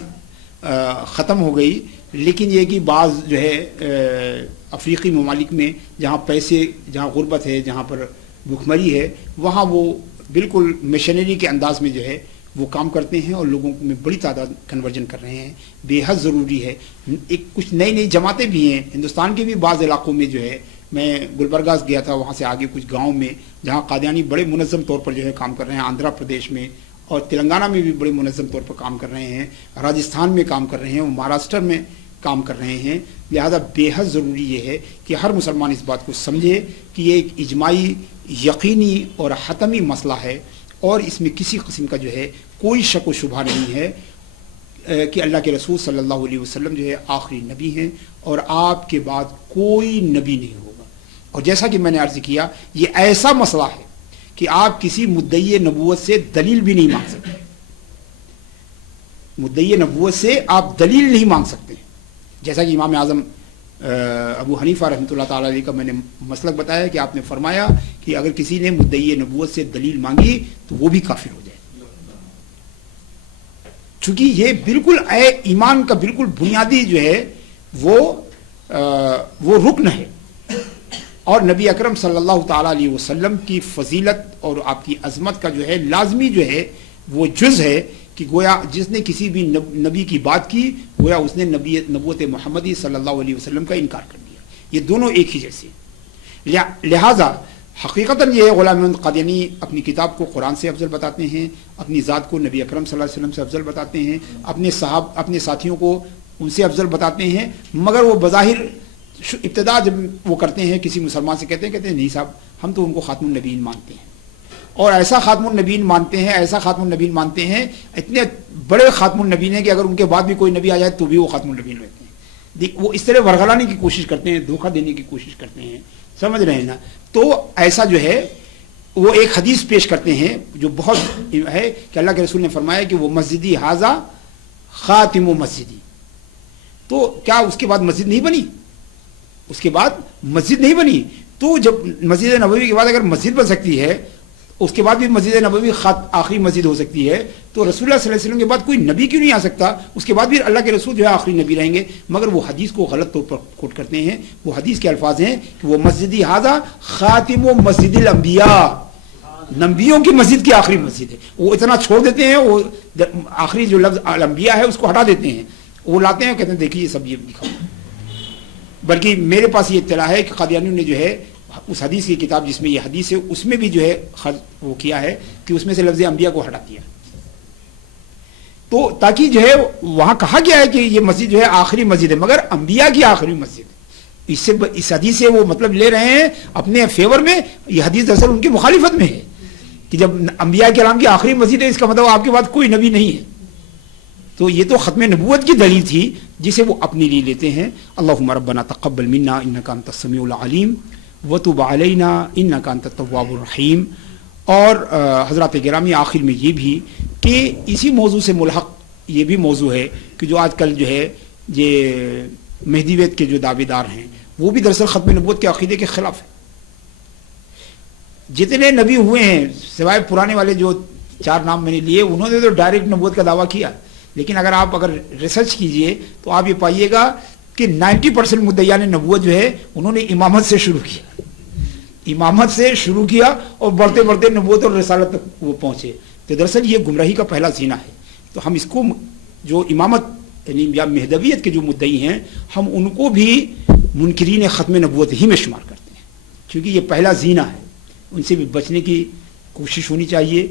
ختم ہو گئی, لیکن یہ کہ بعض جو ہے افریقی ممالک میں جہاں پیسے, جہاں غربت ہے, جہاں پر بھوکمری ہے, وہاں وہ بالکل مشنری کے انداز میں جو ہے وہ کام کرتے ہیں, اور لوگوں میں بڑی تعداد کنورژن کر رہے ہیں. بے حد ضروری ہے. کچھ نئی جماعتیں بھی ہیں ہندوستان کے بھی بعض علاقوں میں جو ہے. میں گلبرگہ گیا تھا, وہاں سے آگے کچھ گاؤں میں جہاں قادیانی بڑے منظم طور پر جو ہے کام کر رہے ہیں, آندھرا پردیش میں اور تلنگانہ میں بھی بڑے منظم طور پر کام کر رہے ہیں، راجستھان میں کام کر رہے ہیں، مہاراشٹر میں کام کر رہے ہیں. لہذا بے حد ضروری یہ ہے کہ ہر مسلمان اس بات کو سمجھے کہ یہ ایک اجماعی، یقینی اور حتمی مسئلہ ہے، اور اس میں کسی قسم کا جو ہے کوئی شک و شبہ نہیں ہے کہ اللہ کے رسول صلی اللہ علیہ وسلم جو ہے آخری نبی ہیں، اور آپ کے بعد کوئی نبی نہیں ہوگا. اور جیسا کہ میں نے عرض کیا، یہ ایسا مسئلہ ہے کہ آپ کسی مدعی نبوت سے دلیل بھی نہیں مانگ سکتے. مدعی نبوت سے آپ دلیل نہیں مانگ سکتے. جیسا کہ امام اعظم ابو حنیفہ رحمۃ اللہ تعالی علیہ کا میں نے مسلک بتایا کہ آپ نے فرمایا کہ اگر کسی نے مدعی نبوت سے دلیل مانگی تو وہ بھی کافر ہو جائے، چونکہ یہ بالکل ایمان کا بالکل بنیادی جو ہے وہ رکن ہے. اور نبی اکرم صلی اللہ تعالی علیہ وسلم کی فضیلت اور آپ کی عظمت کا جو ہے لازمی جو ہے وہ جز ہے کہ گویا جس نے کسی بھی نبی کی بات کی گویا اس نے نبوت محمدی صلی اللہ علیہ وسلم کا انکار کر دیا. یہ دونوں ایک ہی جیسے. لہذا حقیقتاً یہ غلام احمد قادیانی اپنی کتاب کو قرآن سے افضل بتاتے ہیں، اپنی ذات کو نبی اکرم صلی اللہ علیہ وسلم سے افضل بتاتے ہیں، اپنے ساتھیوں کو ان سے افضل بتاتے ہیں، مگر وہ بظاہر ابتدا جب وہ کرتے ہیں کسی مسلمان سے کہتے ہیں نہیں صاحب ہم تو ان کو خاتم النبیین مانتے ہیں، اور ایسا خاتم النبیین مانتے ہیں اتنے بڑے خاتم النبیین ہیں کہ اگر ان کے بعد بھی کوئی نبی آ جائے تو بھی وہ خاتم النبیین رہتے ہیں. وہ اس طرح ورغلانے کی کوشش کرتے ہیں، دھوکہ دینے کی کوشش کرتے ہیں، سمجھ رہے ہیں نا. تو ایسا جو ہے وہ ایک حدیث پیش کرتے ہیں جو بہت ہے کہ اللہ کے رسول نے فرمایا کہ وہ مسجدی ھذا خاتم و مسجدی. تو کیا اس کے بعد مسجد نہیں بنی؟ اس کے بعد مسجد نہیں بنی. تو جب مسجد نبوی کے بعد اگر مسجد بن سکتی ہے، اس کے بعد بھی مسجد نبوی آخری مسجد ہو سکتی ہے، تو رسول اللہ صلی اللہ علیہ وسلم کے بعد کوئی نبی کیوں نہیں آ سکتا؟ اس کے بعد بھی اللہ کے رسول جو ہے آخری نبی رہیں گے. مگر وہ حدیث کو غلط طور پر کوٹ کرتے ہیں. وہ حدیث کے الفاظ ہیں کہ وہ مسجدی ھذا خاتم و مسجد الانبیاء، نبیوں کی مسجد کی آخری مسجد ہے. وہ اتنا چھوڑ دیتے ہیں، وہ آخری جو لفظ الانبیاء ہے اس کو ہٹا دیتے ہیں، وہ لاتے ہیں کہتے ہیں دیکھیے یہ سب یہ لکھا. بلکہ میرے پاس یہ اطلاع ہے کہ قادیانیوں نے جو ہے اس حدیث کی کتاب جس میں یہ حدیث ہے اس میں بھی جو ہے وہ کیا ہے کہ اس میں سے لفظ انبیاء کو ہٹا دیا. تو تاکہ جو ہے وہاں کہا گیا ہے کہ یہ مسجد جو ہے آخری مسجد ہے، مگر انبیاء کی آخری مسجد. اس حدیث سے وہ مطلب لے رہے ہیں اپنے فیور میں. یہ حدیث دراصل ان کی مخالفت میں ہے کہ جب انبیاء کرام کی آخری مسجد ہے اس کا مطلب آپ کے بعد کوئی نبی نہیں ہے. تو یہ تو ختم نبوت کی دلیل تھی جسے وہ اپنے لیے لیتے ہیں. اللہم ربنا تقبل منا انک انت السمیع العلیم وتب علینا انک انت التواب الرحیم. اور حضرات گرامی آخر میں یہ بھی کہ اسی موضوع سے ملحق یہ بھی موضوع ہے کہ جو آج کل جو ہے یہ مہدیویت کے جو دعوے دار ہیں وہ بھی دراصل ختم نبوت کے عقیدے کے خلاف ہیں. جتنے نبی ہوئے ہیں سوائے پرانے والے جو 4 نام میں نے لیے انہوں نے تو ڈائریکٹ نبوت کا دعویٰ کیا، لیکن اگر آپ ریسرچ کیجئے تو آپ یہ پائیے گا کہ 90% مدعیان نبوت جو ہے انہوں نے امامت سے شروع کیا اور بڑھتے بڑھتے نبوت اور رسالت تک وہ پہنچے. تو دراصل یہ گمراہی کا پہلا زینہ ہے. تو ہم اس کو جو امامت یعنی یا مہدویت کے جو مدعی ہیں ہم ان کو بھی منکرین ختم نبوت ہی میں شمار کرتے ہیں، کیونکہ یہ پہلا زینہ ہے. ان سے بھی بچنے کی کوشش ہونی چاہیے.